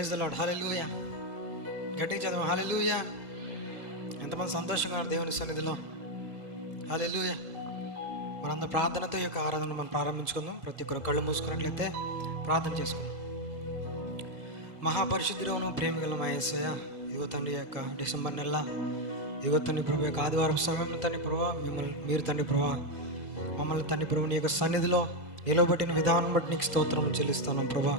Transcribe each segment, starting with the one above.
Praise the lord. హల్లెలూయా. గట్టిగా చదవం హల్లెలూయా. ఎంతమంది సంతోషంగా ఉన్నారు దేవుని సన్నిధిలో? హల్లెలూయా. మనందరం ప్రార్థనతో ఈ యొక్క ఆరాధన మనం ప్రారంభించుకుందాం. ప్రతి ఒక్కరు కళ్ళు మూసుకున్నట్లయితే ప్రార్థన చేసుకుందాం. మహాపరిశుద్ధిలోను ప్రేమగల మా యేసయ్య, ఇదిగో తండ్రి యొక్క డిసెంబర్ నెల, ఇదిగో తండ్రి ప్రభు యొక్క ఆదివారం సమయంలో తండ్రి ప్రభు మీరు తండ్రి ప్రభు మమ్మల్ని తండ్రి ప్రభు నీ యొక్క సన్నిధిలో నిలబెట్టిన విధానం బట్టి నీకు స్తోత్రం చెల్లిస్తున్నాం ప్రభా.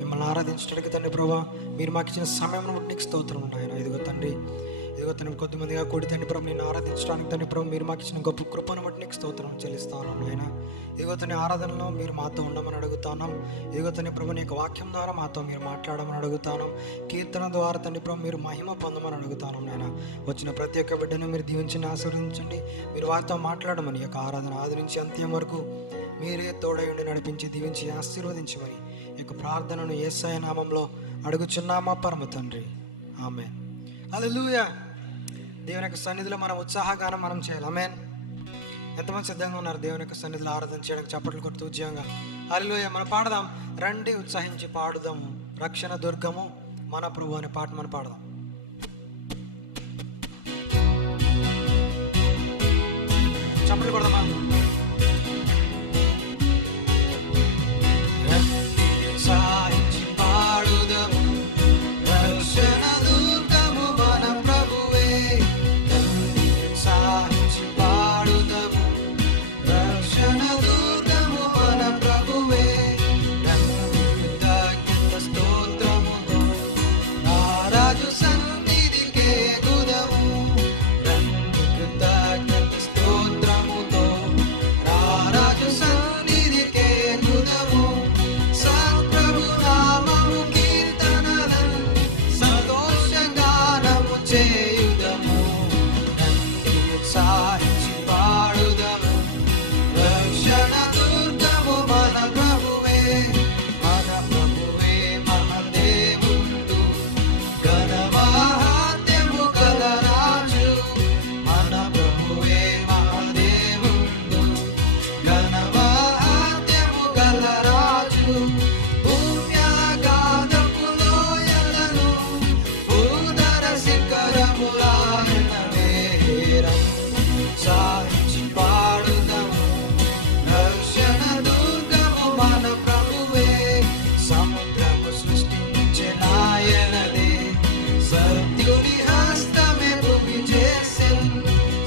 మిమ్మల్ని ఆరాధించడానికి తండ్రి ప్రభా మీరు మాకు ఇచ్చిన సమయం బట్టి నీకు స్తోత్రం ఉన్నాయన. ఇదిగో తండ్రి కొద్దిమందిగా కూడి తండ్రి ప్రభు నేను ఆరాధించడానికి తండ్రి ప్రభు మీరు మాకు ఇచ్చిన గొప్ప కృపను బట్టి నీకు స్తోత్రం చెల్లిస్తా ఉన్నాం నాయన. ఇదిగో తండ్రి ఆరాధనలో మీరు మాతో ఉండమని అడుగుతున్నాం. ఇదిగో తండ్రి ప్రభు నీ యొక్క వాక్యం ద్వారా మాతో మీరు మాట్లాడమని అడుగుతాను. కీర్తన ద్వారా తండ్రి ప్రభు మీరు మహిమ పొందమని అడుగుతాను నాయన. వచ్చిన ప్రతి ఒక్క బిడ్డను మీరు దీవించి ఆశీర్వదించండి. మీరు వారితో మాట్లాడమని యొక్క ఆరాధన ఆది నుంచి అంత్యం వరకు మీరే తోడై ఉండి నడిపించి దీవించి ఆశీర్వదించమని ఈ యొక్క ప్రార్థనను యేసయ్య నామంలో అడుగుచున్నామా పరమ తండ్రి, ఆమేన్. హల్లెలూయా. దేవుని యొక్క సన్నిధిలో మనం ఉత్సాహగానం మనం చేయాలి. ఆమేన్. ఎంతమంది సిద్ధంగా ఉన్నారు దేవుని యొక్క సన్నిధిలో ఆరాధన చేయడానికి? చప్పట్లు కొడుతూ ఉద్యోగంగా హల్లెలూయా. మనం పాడదాం, రండి ఉత్సాహించి పాడుదాము, రక్షణ దుర్గము మన ప్రభు అనే పాట మనం పాడదాం. చప్పట్లు కొడదామా? సాయించి పాడుదము, రక్షణ దుర్గము మన ప్రభువే. సాయించి పాడుదము, రక్షణ దుర్గము మన ప్రభువే. కృతజ్ఞత స్తోత్రముతో ఆ రాజు సన్నిధికే గుదము. కృతజ్ఞత స్తోత్రముతో ఆ రాజు సన్నిధికే గుదము. చేయుదము, నంది ఉత్సాహించి పాడుదము, రక్షణ దుర్గము మన ప్రభువే. మన ప్రభువే మహదేవుడు, ఘనమహాత్మ్యము గల రాజు. మన ప్రభువే మహదేవుడు, ఘనమహాత్మ్యము గల రాజు. సాయించి పాడుదము, రక్షణ దుర్గము మన ప్రభువే. సముద్రము సృష్టించిన ఆయనదే, సత్యుని హస్తమే భూమి చేసెను.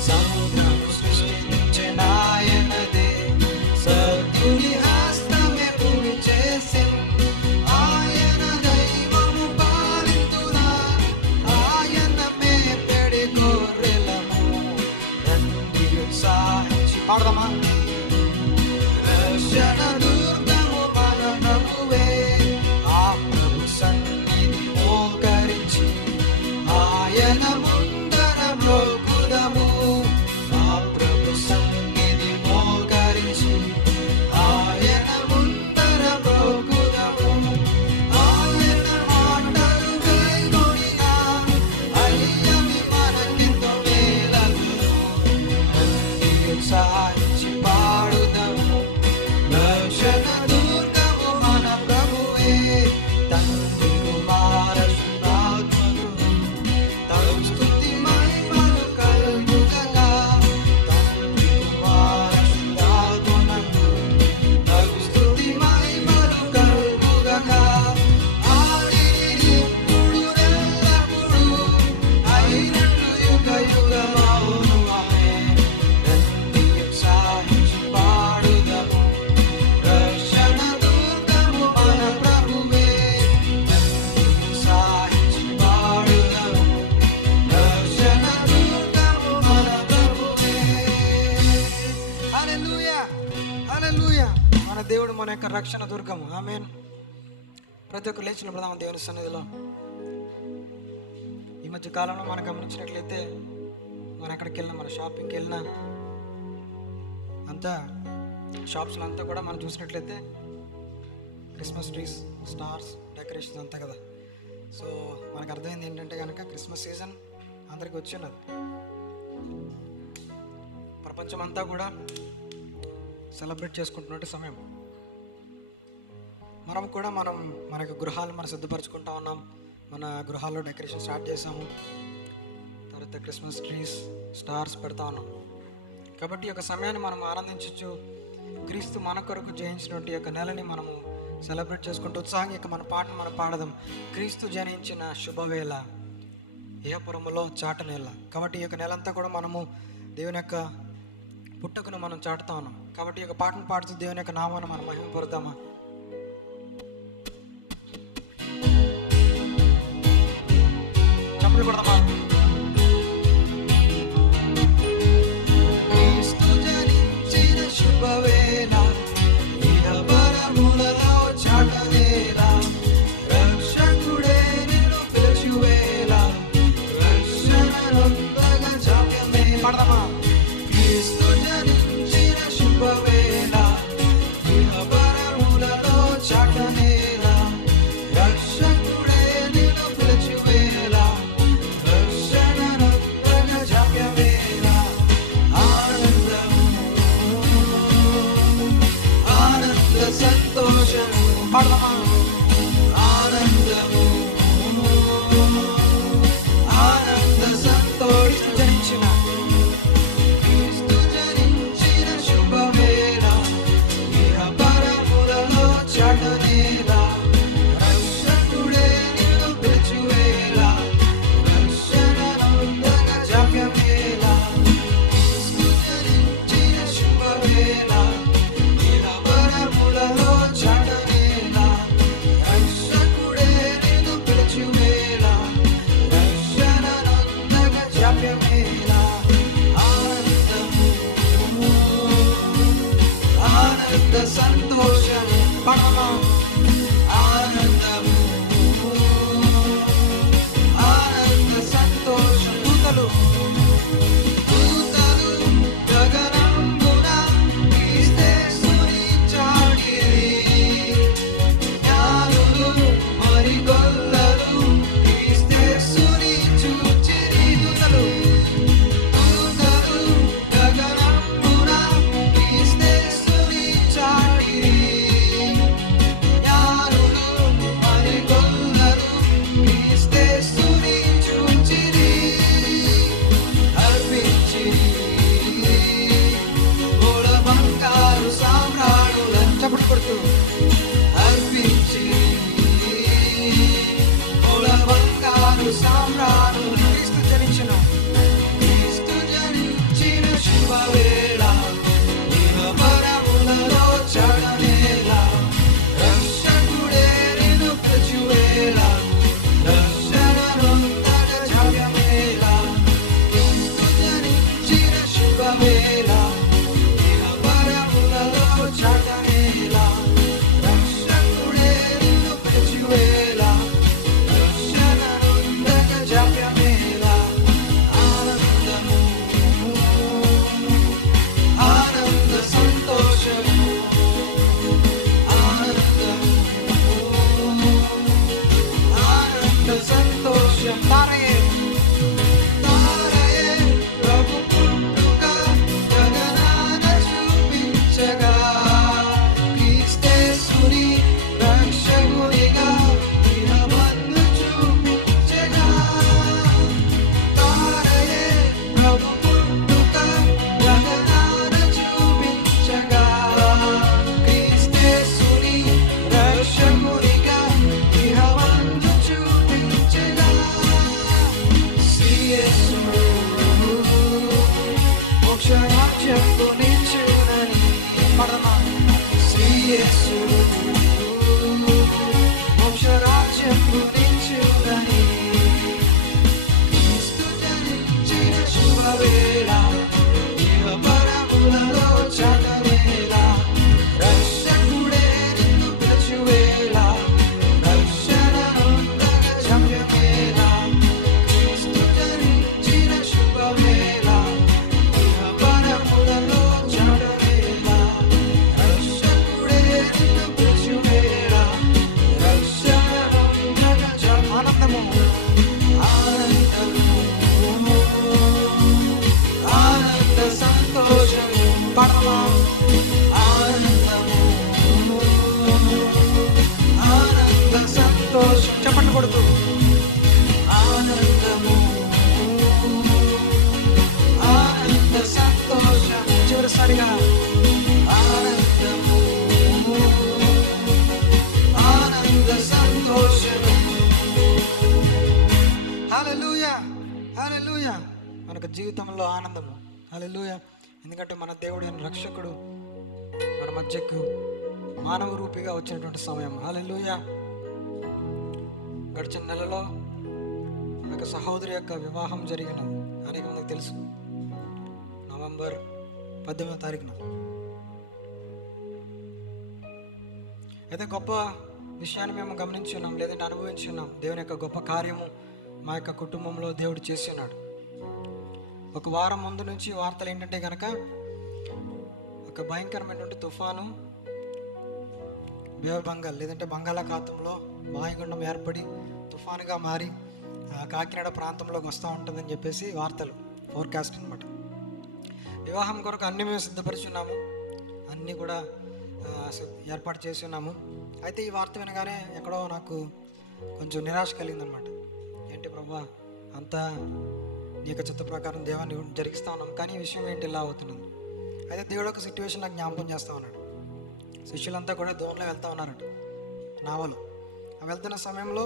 సముద్రము సృష్టించిన ఆయనదే, సత్యుని హస్తమే భూమి చేసెను. ఆయన దైవము పాలితునా, ఆయన మేపెడి గొర్రెలము. సాయించి పాడదామా? రక్షణ దుర్గము మన ప్రభువే. ఆ ప్రభు సన్నిధి మోకరించి ఆయన ముందర మ్రోకుదము. ఆ ప్రభు సన్నిధి మోకరించి ఆయన ముందర మ్రోకుదము. ఆయన మాటలు గైకొనినా అయ్యవి మనకెంతో మేలగును. సాయించి పాడుదము, రక్షణ దుర్గము మన ప్రభువే. తండ్రి కుమార శుద్ధాత్మకు తగు స్తుతి మహిమలు కలుగుగా. తండ్రి కుమార శుద్ధాత్మకు తగు స్తుతి మహిమలు కలుగుగా. ఆదిని ఇప్పుడు ఎల్లప్పుడు అయినట్లు యుగ యుగమౌను. ఆమేన్. సాయించి పాడుదము, రక్షణ దుర్గము మన ప్రభువే. సాయించి పాడుదము, రక్షణ దుర్గము మన ప్రభువే. హల్లెలూయా. హల్లెలూయా. మన దేవుడు మన యొక్క రక్షణ దుర్గము. ఆమేన్. ప్రతి ఒక్కరు లేచిన ప్రధాన దేవుని సన్నిధిలో ఈ మధ్య కాలంలో మనం గమనించినట్లయితే మనం ఎక్కడికి వెళ్ళినా, మన షాపింగ్కి వెళ్ళినా అంతా షాప్స్లో అంతా కూడా మనం చూసినట్లయితే క్రిస్మస్ ట్రీస్, స్టార్స్, డెకరేషన్స్ అంతా కదా. సో మనకు అర్థమైంది ఏంటంటే కనుక క్రిస్మస్ సీజన్ అందరికి వచ్చి ఉన్నది. ప్రపంచం అంతా కూడా సెలబ్రేట్ చేసుకుంటున్నట్టు సమయం. మనం కూడా మన యొక్క గృహాలను మనం సిద్ధపరచుకుంటా ఉన్నాం. మన గృహాల్లో డెకరేషన్ స్టార్ట్ చేసాము. తర్వాత క్రిస్మస్ ట్రీస్, స్టార్స్ పెడతా ఉన్నాం. కాబట్టి ఈ యొక్క సమయాన్ని మనం ఆనందించవచ్చు. క్రీస్తు మన కొరకు జయించినటువంటి యొక్క నెలని మనము సెలబ్రేట్ చేసుకుంటూ ఉత్సాహంగా ఇక మన పాటను మనం పాడదాం. క్రీస్తు జనించిన శుభవేళ ఏపురములో చాటనేల. కాబట్టి ఈ యొక్క నెలంతా కూడా మనము దేవుని యొక్క పుట్టుకను మనం చాటుతా ఉన్నాం. కాబట్టి ఈ యొక్క పాటను పాడుతూ దేవుని యొక్క నామాన్ని మనం మహిమపడదామా? చప్పట్లు కొడదామా? క్రీస్తు జనించిన శుభవేళ ఇహపరములలో చాటనేల. రక్షకుడే నిన్ను పిలుచువేళ రక్షణ నొందగా జాప్యమే. పాడదామా? క్రీస్తు జనించిన శుభవేళ ఇహపరములలో చాటనేల. రక్షకుడే నిన్ను పిలుచువేళ రక్షణ నొందగా జాప్యమేల. ఆనందము ఆనంద సంతోషము. పాడదామా? ఆనందము ఆనంద సంతోషం. జనించిన క్రీస్తు జనించిన శుభవేళ ఇహపరములలో చాటనేల. రక్షకుడే నిన్ను పిలుచువేళ రక్షణ నొందగా జాప్యమేల. క్రీస్తు జనించిన శుభవేళ ఇహపరములలో చాటనేల. రక్షకుడే నిన్ను పిలుచువేళ రక్షణ నొందగా జాప్యమేల. ఆనందము ఆనంద సంతోషము. పడమా? ఆనందము ఆనంద సంతోషం. దూతలు దూతలు గగనంబున క్రీస్తేసుని చాటిరి. జ్ఞానులు మరిగొల్లలు క్రీస్తేసుని చూచిరి. దూతలు దూతలు గగనంబున క్రీస్తేసుని చాటిరి. జ్ఞానులు మరిగొల్లలు క్రీస్తేసుని చూచిరి. అర్పించిరి మూల బంగారు సామ్రాణులను. చప్పట్లు కొడుతూ అర్పించిరి మూల బంగారు సామ్రాణులను. క్రీస్తు జనించిన శుభవేళ ఇహపరములలో చాటనేల. రక్షకుడే నిన్ను పిలుచువేళ రక్షణ నొందగా జాప్యమేల. క్రీస్తు జనించిన శుభవేళ ఇహపరములలో చాటనేల. రక్షకుడే నిన్ను పిలుచువేళ రక్షణ నొందగా జాప్యమేల. ఆనందము ఆనంద సంతోషము. ఆనందము ఆనంద సంతోషం. తారయే తారయే ప్రభు పుట్టుక గగనాన చూపించగా. క్రీస్తేసుని రక్షకునిగా ఇహమందు చూపించగా. తారయే ప్రభు పుట్టుక గగనాన చూపించగా. క్రీస్తేసుని రక్షకునిగా ఇహమందు చూపించగా. శ్రీయేసుడు మోక్షరాజ్యంకు నిచ్చునని. పడమా? శ్రీయేసుడు మోక్షరాజ్యంకు నిచ్చునని. క్రీస్తు జనించిన శుభవేళ ఇహపరములలో చాటనేల. రక్షకుడే నిన్ను పిలుచువేళ రక్షణ నొందగా జాప్యమేల. క్రీస్తు జనించిన శుభవేళ ఇహపరములలో చాటనేల. రక్షకుడే నిన్ను ఆనందము ఆనంద సంతోషము. హల్లెలూయా హల్లెలూయా. మనకు జీవితంలో ఆనందము. హల్లెలూయా. ఎందుకంటే మన దేవుడైన రక్షకుడు మన మధ్యకు మానవ రూపిగా వచ్చినటువంటి సమయం. హల్లెలూయా. గడిచిన నెలలో ఒక సహోదరి యొక్క వివాహం జరిగినది. అనేక మందికి తెలుసు. నవంబర్ 18వ తారీఖున. అయితే గొప్ప విషయాన్ని మేము గమనించి ఉన్నాం, లేదంటే అనుభవించి ఉన్నాం. దేవుని యొక్క గొప్ప కార్యము మా యొక్క కుటుంబంలో దేవుడు చేసి ఉన్నాడు. ఒక వారం ముందు నుంచి వార్తలు ఏంటంటే కనుక ఒక భయంకరమైనటువంటి తుఫాను బే ఆఫ్ బెంగాల్ లేదంటే బంగాళాఖాతంలో వాయుగుండం ఏర్పడి తుఫానుగా మారి కాకినాడ ప్రాంతంలోకి వస్తూ ఉంటుందని చెప్పేసి వార్తలు, ఫోర్కాస్ట్ అనమాట. వివాహం కొరకు అన్నీ మేము సిద్ధపరుచున్నాము, అన్నీ కూడా ఏర్పాటు చేసి ఉన్నాము. అయితే ఈ వార్త వినగానే ఎక్కడో నాకు కొంచెం నిరాశ కలిగిందనమాట. ఏంటి ప్రభా, అంతా నీ యొక్క చిత్త ప్రకారం దేవాన్ని జరిగిస్తూ ఉన్నాం, కానీ ఈ విషయం ఏంటి ఇలా అవుతున్నది. అయితే దేవుడు ఒక సిచ్యువేషన్ నాకు జ్ఞాపకం చేస్తూ ఉన్నాడు. శిష్యులంతా కూడా దూరంలో వెళ్తూ ఉన్నారట, నావలో. వెళ్తున్న సమయంలో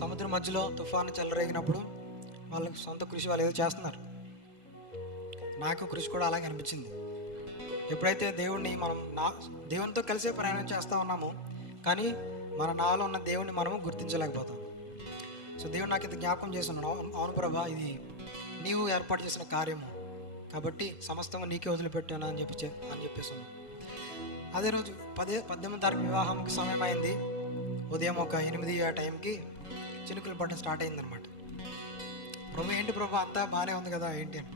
సముద్రం మధ్యలో తుఫాను చెలరేగినప్పుడు వాళ్ళకి సొంత కృషి వాళ్ళు ఏదో చేస్తున్నారు. నాకు కృషి కూడా అలాగే అనిపించింది. ఎప్పుడైతే దేవుణ్ణి మనం దేవునితో కలిసే ప్రయాణం చేస్తూ ఉన్నామో, కానీ మన నాలో ఉన్న దేవుణ్ణి మనము గుర్తించలేకపోతాం. సో దేవుడు నాకు ఇది జ్ఞాపకం చేస్తున్నాడు. అవును ప్రభా, ఇది నీవు ఏర్పాటు చేసిన కార్యము కాబట్టి సమస్తంగా నీకే వదిలిపెట్టాను అని చెప్పేసి అదే రోజు 18వ తారీఖు వివాహంకి సమయం అయింది. ఉదయం ఒక 8 ఆ టైంకి చినుకులు పడడం స్టార్ట్ అయిందనమాట. ప్రభు ఏంటి ప్రభు, అంతా బాగానే ఉంది కదా ఏంటి అని.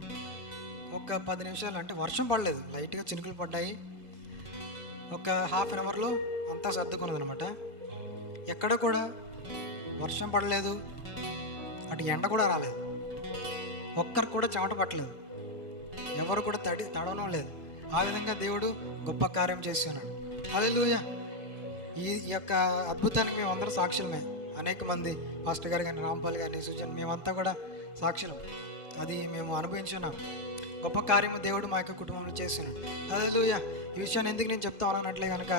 ఒక 10 నిమిషాలు, అంటే వర్షం పడలేదు, లైట్గా చినుకులు పడ్డాయి. ఒక హాఫ్ అన్ అవర్లో అంతా సర్దుకున్నది అనమాట. ఎక్కడ కూడా వర్షం పడలేదు, అటు ఎండ కూడా రాలేదు, ఒక్కరు కూడా చెమట పట్టలేదు, ఎవరు కూడా తడవడం లేదు. ఆ విధంగా దేవుడు గొప్ప కార్యం చేసి ఉన్నాడు. హల్లెలూయా. ఈ యొక్క అద్భుతానికి మేమందరం సాక్షులమే. అనేక మంది పాస్టర్ గారు కానీ, రాంపాల్ కానీ, సుజన్, మేమంతా కూడా సాక్షులం. అది మేము అనుభవించున్నాం. గొప్ప కార్యము దేవుడు మా యొక్క కుటుంబంలో చేస్తున్నాడు. హల్లెలూయా. ఈ విషయాన్ని ఎందుకు నేను చెప్తా ఉన్నానంటే కనుక,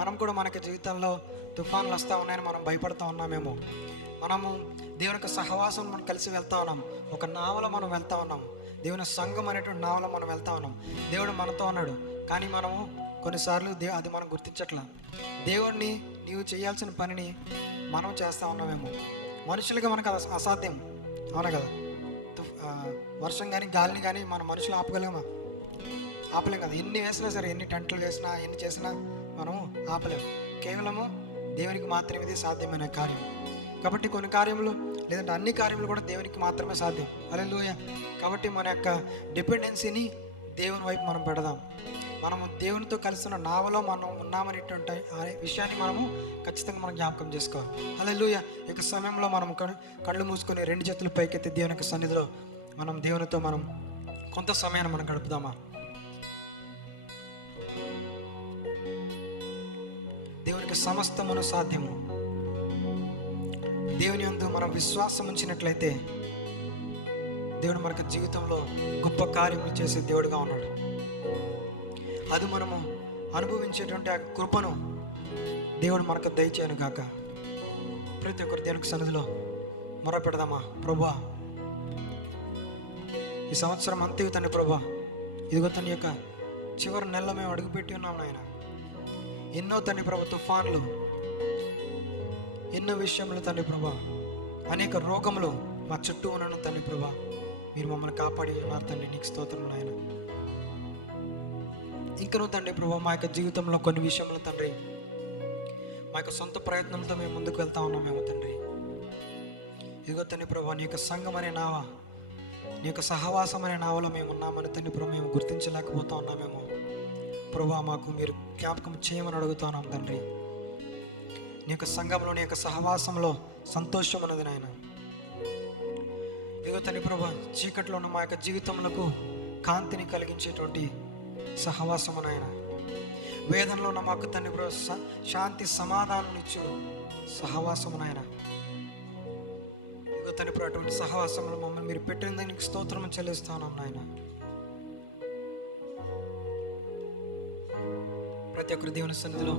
మనం కూడా మనకి జీవితంలో తుఫాన్లు వస్తూ ఉన్నాయని మనం భయపడుతూ ఉన్నామేమో. మనము దేవుని యొక్క సహవాసం మనం కలిసి వెళ్తా ఉన్నాము. ఒక నావలో మనం వెళ్తా ఉన్నాము. దేవుని సంఘం అనేటువంటి నావలో మనం వెళ్తా ఉన్నాం. దేవుడు మనతో ఉన్నాడు, కానీ మనము కొన్నిసార్లు అది మనం గుర్తించట్లా. దేవుడిని నీవు చేయాల్సిన పనిని మనం చేస్తూ ఉన్నామేమో. మనుషులుగా మనకు అది అసాధ్యం, అవునా కదా. వర్షం కానీ గాలిని కానీ మన మనుషులు ఆపలేం కదా. ఎన్ని వేసినా సరే, ఎన్ని టెంట్లు వేసినా, ఎన్ని చేసినా మనము ఆపలేము. కేవలము దేవునికి మాత్రమే ఇది సాధ్యమైన కార్యం. కాబట్టి కొన్ని కార్యములు, లేదంటే అన్ని కార్యములు కూడా దేవునికి మాత్రమే సాధ్యం. హల్లెలూయా. కాబట్టి మన యొక్క డిపెండెన్సీని దేవుని వైపు మనం పెడదాం. మనము దేవునితో కలిసిన నావలో మనం ఉన్నామనేటువంటి విషయాన్ని మనము ఖచ్చితంగా మనం జ్ఞాపకం చేసుకోవాలి. హల్లెలూయా. ఈ సమయంలో మనం కళ్ళు మూసుకొని 2 చేతులు పైకెత్తి దేవుని యొక్క సన్నిధిలో మనం దేవునితో మనం కొంత సమయాన్ని మనం గడుపుదామా. దేవునికి సమస్తమును సాధ్యము. దేవుని యందు మనం విశ్వాసం ఉంచినట్లయితే దేవుడు మనకు జీవితంలో గొప్ప కార్యములు చేసే దేవుడుగా ఉన్నాడు. అది మనము అనుభవించేటువంటి ఆ కృపను దేవుడు మనకు దయచేయను గాక. ప్రతి ఒక్కరు దేవునికి సన్నిధిలో మొరపెడదామా. ప్రభువా, ఈ సంవత్సరం అంతే తండ్రి ప్రభా, ఇదిగో తన యొక్క చివరి నెలలో మేము అడుగుపెట్టి ఉన్నాం నాయన. ఎన్నో తండ్రి ప్రభా తుఫాన్లు, ఎన్నో విషయంలో తండ్రి ప్రభా, అనేక రోగములు మా చుట్టూ ఉన్నాను తండ్రి ప్రభా. మీరు మమ్మల్ని కాపాడి ఉన్నారు తండ్రి, నీకు స్తోత్రం నాయన. ఇంకనూ తండ్రి ప్రభా, మా యొక్క జీవితంలో కొన్ని విషయంలో తండ్రి, మా యొక్క సొంత ప్రయత్నంతో మేము ముందుకు వెళ్తా ఉన్నామేమో తండ్రి. ఇదిగో తండ్రి ప్రభా, నీ యొక్క సంఘం అనే నావ, నీ యొక్క సహవాసం అనే నావలో మేము ఉన్నామని తండ్రి ప్రభా మేము గుర్తించలేకపోతా ఉన్నామేమో. ప్రభా, మాకు మీరు జ్ఞాపకం చేయమని అడుగుతా ఉన్నాం తండ్రి. నీ యొక్క సంఘంలో, నీ యొక్క సహవాసంలో సంతోషం ఉన్నది నాయన. ఇదిగో తండ్రి ప్రభా, చీకట్లో ఉన్న మా యొక్క జీవితములకు కాంతిని కలిగించేటువంటి సహవాసము నాయన. వేదనలో ఉన్న మాకు తండ్రి ప్రభా శాంతి సమాధానం ఇచ్చు సహవాసము నాయన. ఇదిగో తండ్రి ప్రభా, అటువంటి సహవాసంలో మమ్మల్ని మీరు పెట్టిన దానికి స్తోత్రం చెల్లిస్తా ఉన్నాం నాయన. ప్రతి ఒక్కరి దేవుని సన్నిధిలో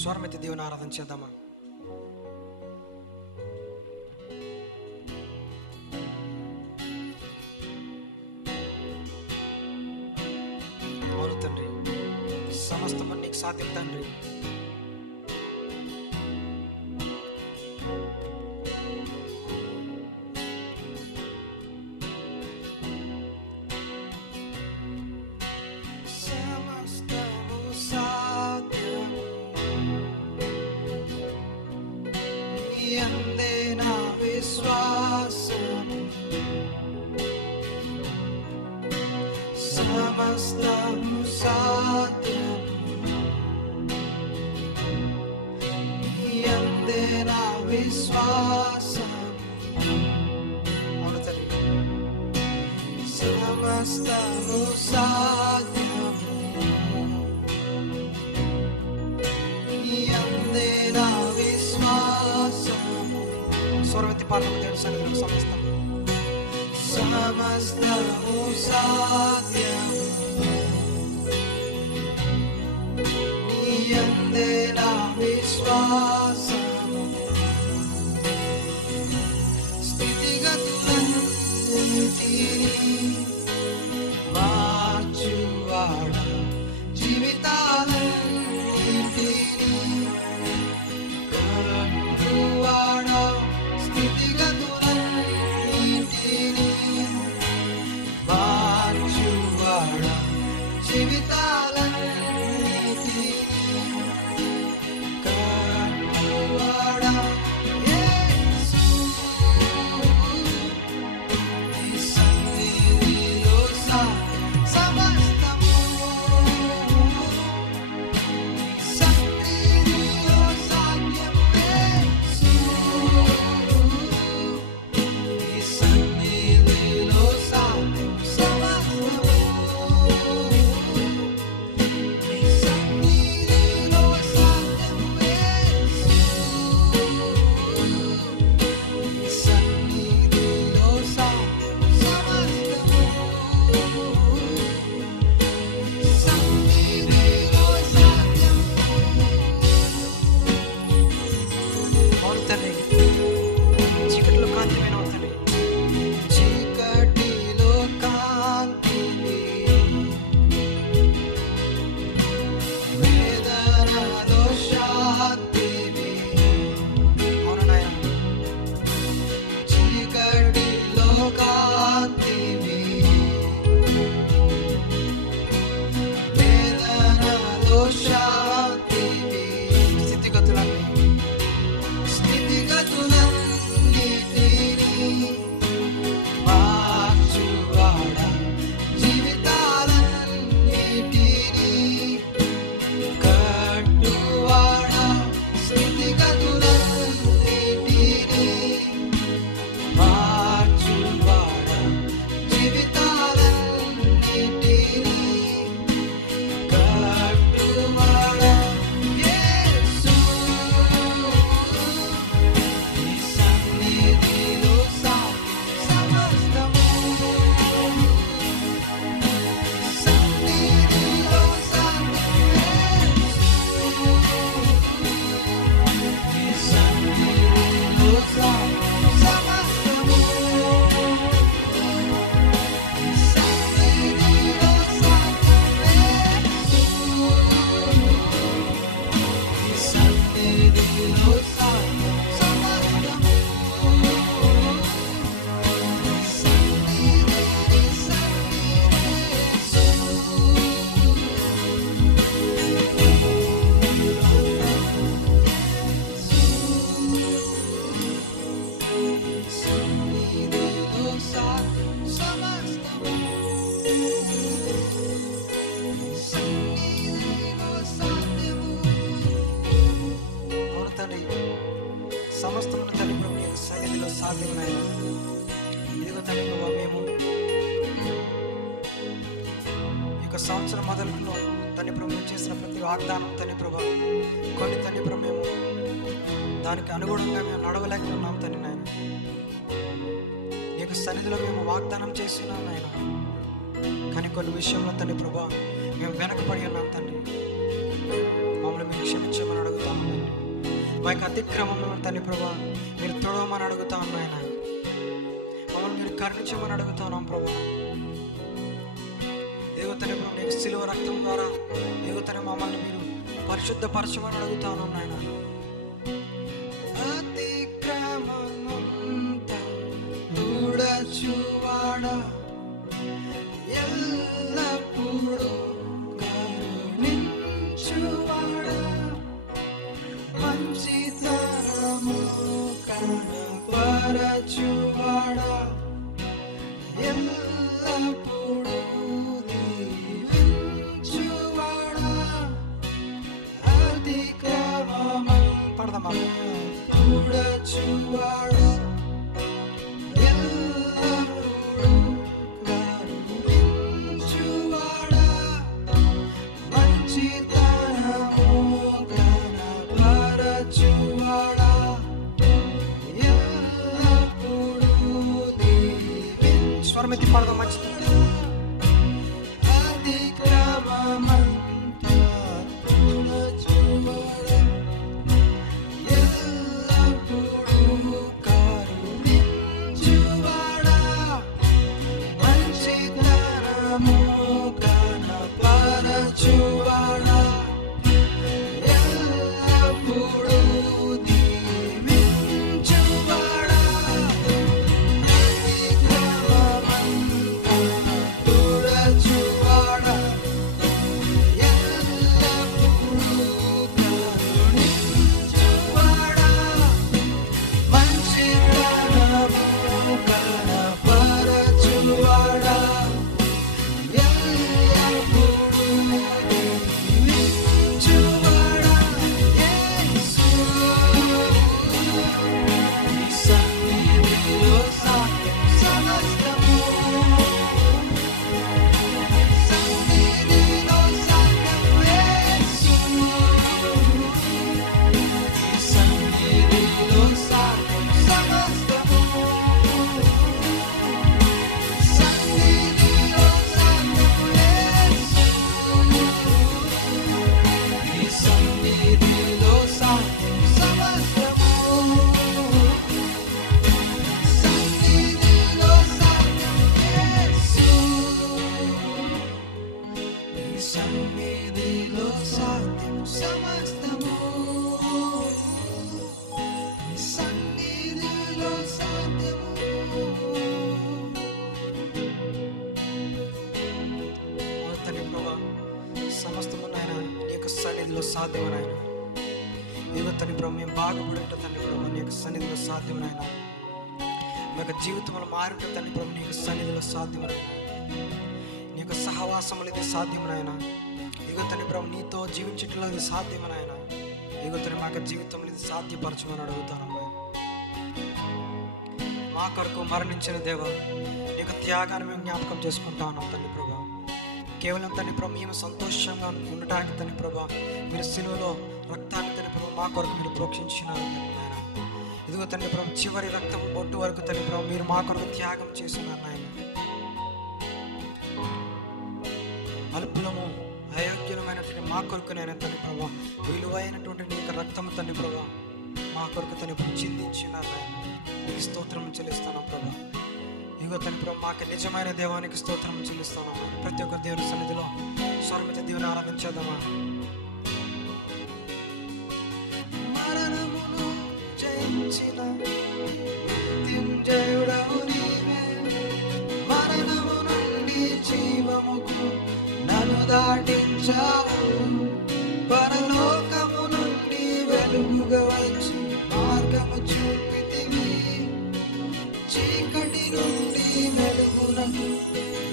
స్వరమెత్తి దేవుని ఆరాధన చేద్దామా? అవును తండ్రి, సమస్తము నీకు సాధ్యం తండ్రి. సమస్తము సాధ్యం నీ యందే నా విశ్వాసం. అవును తండ్రి, సమస్తము సాధ్యం నీ యందే నా విశ్వాసం. స్వరమెత్తి పాడదాం దేవుని సన్నిధిలో. సమస్తము సాధ్యం నీ యందే నా విశ్వాసము. స్థితిగతులన్నిటినీ మార్చువాడా, జీవితాలన్నిటినీ కట్టువాడా, స్థితిగతులన్నిటినీ మార్చువాడా, జీవితాలన్నిటినీ కట్టువాడా. యేసు నీ సన్నిధిలో సమస్తము, నీ సన్నిధిలో సాధ్యం. యేసు నీ సన్నిధిలో సాధ్యం సమస్తము, నీ సన్నిధిలో సాధ్యం. యేసు నీ సన్నిధిలో సాధ్యం సమస్తము, నీ సన్నిధిలో సాధ్యం. అవును తండ్రి, చీకటిలో కాంతిమైన తండ్రి, చీకటిలో కాంతివి, వేదనలో శాంతివి. అవును నాయన, చీకటిలో కాంతివి, వేదనలో శాంతివి. స్థితిగతులన్నీ స్థితిగతులన్నిటినీ మార్చువాడా, జీవితాలన్నిటినీ కట్టువాడా, స్థితిగతులన్నిటినీ మార్చువాడా, జీవితాలన్నిటినీ కట్టువాడా. యేసు నీ సన్నిధిలో సమస్తము, సన్నిధిలో సాధ్యం. నీ సన్నిధిలో సాధ్యం సమస్తము, నీ సన్నిధిలో సాధ్యం. నీ సన్నిధిలో సాధ్యం సమస్తము, నీ సన్నిధి సన్నిధిలో సాధ్యం సమస్తము, సన్నిధిలో సాధ్యము. అవును తండ్రి, సమస్తమును తండ్రి ప్రభు నీ యొక్క సన్నిధిలో సాధ్యమైన ఇదిగో తండ్రి ప్రభు, మేము ఈ యొక్క సంవత్సరం మొదలులో తండ్రి ప్రభు మేము చేసిన ప్రతి వాగ్దానం తండ్రి ప్రభు, కొన్ని తండ్రి ప్రభు మేము దానికి అనుగుణంగా మేము నడవలేకున్నాం తండ్రి నాయన. నీ యొక్క సన్నిధిలో మేము వాగ్దానం చేస్తున్నాం నాయన, కానీ కొన్ని విషయంలో తండ్రి ప్రభు మేము వెనకబడి ఉన్నాం తండ్రి. మమ్మల్ని మీరు క్షమించమని అడుగుతాము తండ్రి. మా యొక్క అతిక్రమం తండ్రి ప్రభా మీరు తొడవమని అడుగుతా ఉన్నాయన. మమ్మల్ని మీరు కరుణించమని అడుగుతున్నాం ప్రభా. తండ్రి ప్రభు నీకు సిలువ రక్తం ద్వారా తండ్రి మమ్మల్ని మీరు పరిశుద్ధపరచమని అడుగుతా ఉన్నాం నాయన. అతిక్రమమంతా తుడచువాడా, ఎల్లప్పుడూ కరుణించువాడా, మంచితనము కనపరచువాడా, ఎల్లప్పుడూ దీవించువాడా, అతిక్రమమంతా పడదామా తుడచువాడా, ఎల్లప్పుడూ కరుణించువాడా, మంచితనము కనపరచువాడా, ఎల్లప్పుడూ దీవించువాడా. స్వరమెత్తి పడదాం మంచిది. అతిక్రమమంతా తుడచువాడా, ఎల్లప్పుడూ కరుణించువాడా, మంచితనము కనపరచువాడా, ఎల్లప్పుడూ దీవించువాడా, అతిక్రమమంతా తుడచువాడా, ఎల్లప్పుడూ కరుణించువాడా, మంచితనము కనపరచువాడా, ఎల్లప్పుడూ దీవించువాడా. యేసు నీ సన్నిధిలో సాధ్యం సమస్తము, సన్నిధిలో సాధ్యం యేసు, నీ సన్నిధిలో సాధ్యం సమస్తము, సన్నిధిలో సాధ్యం యేసు, నీ సన్నిధిలో సాధ్యం సమస్తము, సన్నిధిలో సాధ్యం యేసు, నీ సన్నిధిలో సాధ్యం సమస్తము, నీ సన్నిధిలో సాధ్యము. తండ్రి ప్రభా సమస్తము నాయన నీ యొక్క సన్నిధిలో సాధ్యమని ఆయన. తండ్రి ప్రభు మేము బాగుపడుంటే తండ్రి ప్రభు నీ యొక్క సన్నిధిలో సాధ్యమని ఆయన. మా యొక్క జీవితంలో మారుంటే తండ్రి ప్రభు నీ యొక్క సన్నిధిలో సాధ్యమని ఆయన. నీ యొక్క సహవాసములు ఇది సాధ్యమని ఆయన. తండ్రి ప్రభు నీతో జీవించట్లో ఇది సాధ్యమని ఆయన. తండ్రి మా యొక్క జీవితంలో ఇది సాధ్యపరచమని అడుగుతాను. మా కొరకు మరణించిన దేవ నీ యొక్క త్యాగాన్ని మేము జ్ఞాపకం చేసుకుంటా ఉన్నాం తండ్రి ప్రభా. కేవలం తండ్రి ప్రభు మేము సంతోషంగా ఉండటానికి తండ్రి ప్రభా మీరు సిలువలో రక్తాన్ని తండ్రి ప్రభు మా కొరకు మీరు ప్రోక్షించినారు నాయన. ఇదిగో తండ్రి ప్రభు చివరి రక్తం బొట్టు వరకు తండ్రి ప్రభు మీరు మా కొరకు త్యాగం చేస్తున్నారు నాయన. అల్పులము అయోగ్యులమైనటువంటి మా కొరకు నేను తండ్రి ప్రభు విలువైనటువంటి నీ యొక్క రక్తం తండ్రి ప్రభు మా కొరకు తండ్రి ప్రభు చిందించినారు నాయన. నీకు స్తోత్రం చెల్లిస్తాను ప్రభా. తండ్రి ప్రభు మాకు నిజమైన దేవానికి స్తోత్రం చెల్లిస్తాను. ప్రతి ఒక్క దేవుని సన్నిధిలో స్వరమితి దేవుని ఆరాధించేద్దామా. మరణమును జయించిన మృత్యుంజయుడవు నీవే, మరణము నుండి జీవముకు నన్ను దాటించావు, పరలోకము నుండి వెలుగుగా వచ్చి మార్గము చూపితివి, చీకటి నుండి వెలుగునకు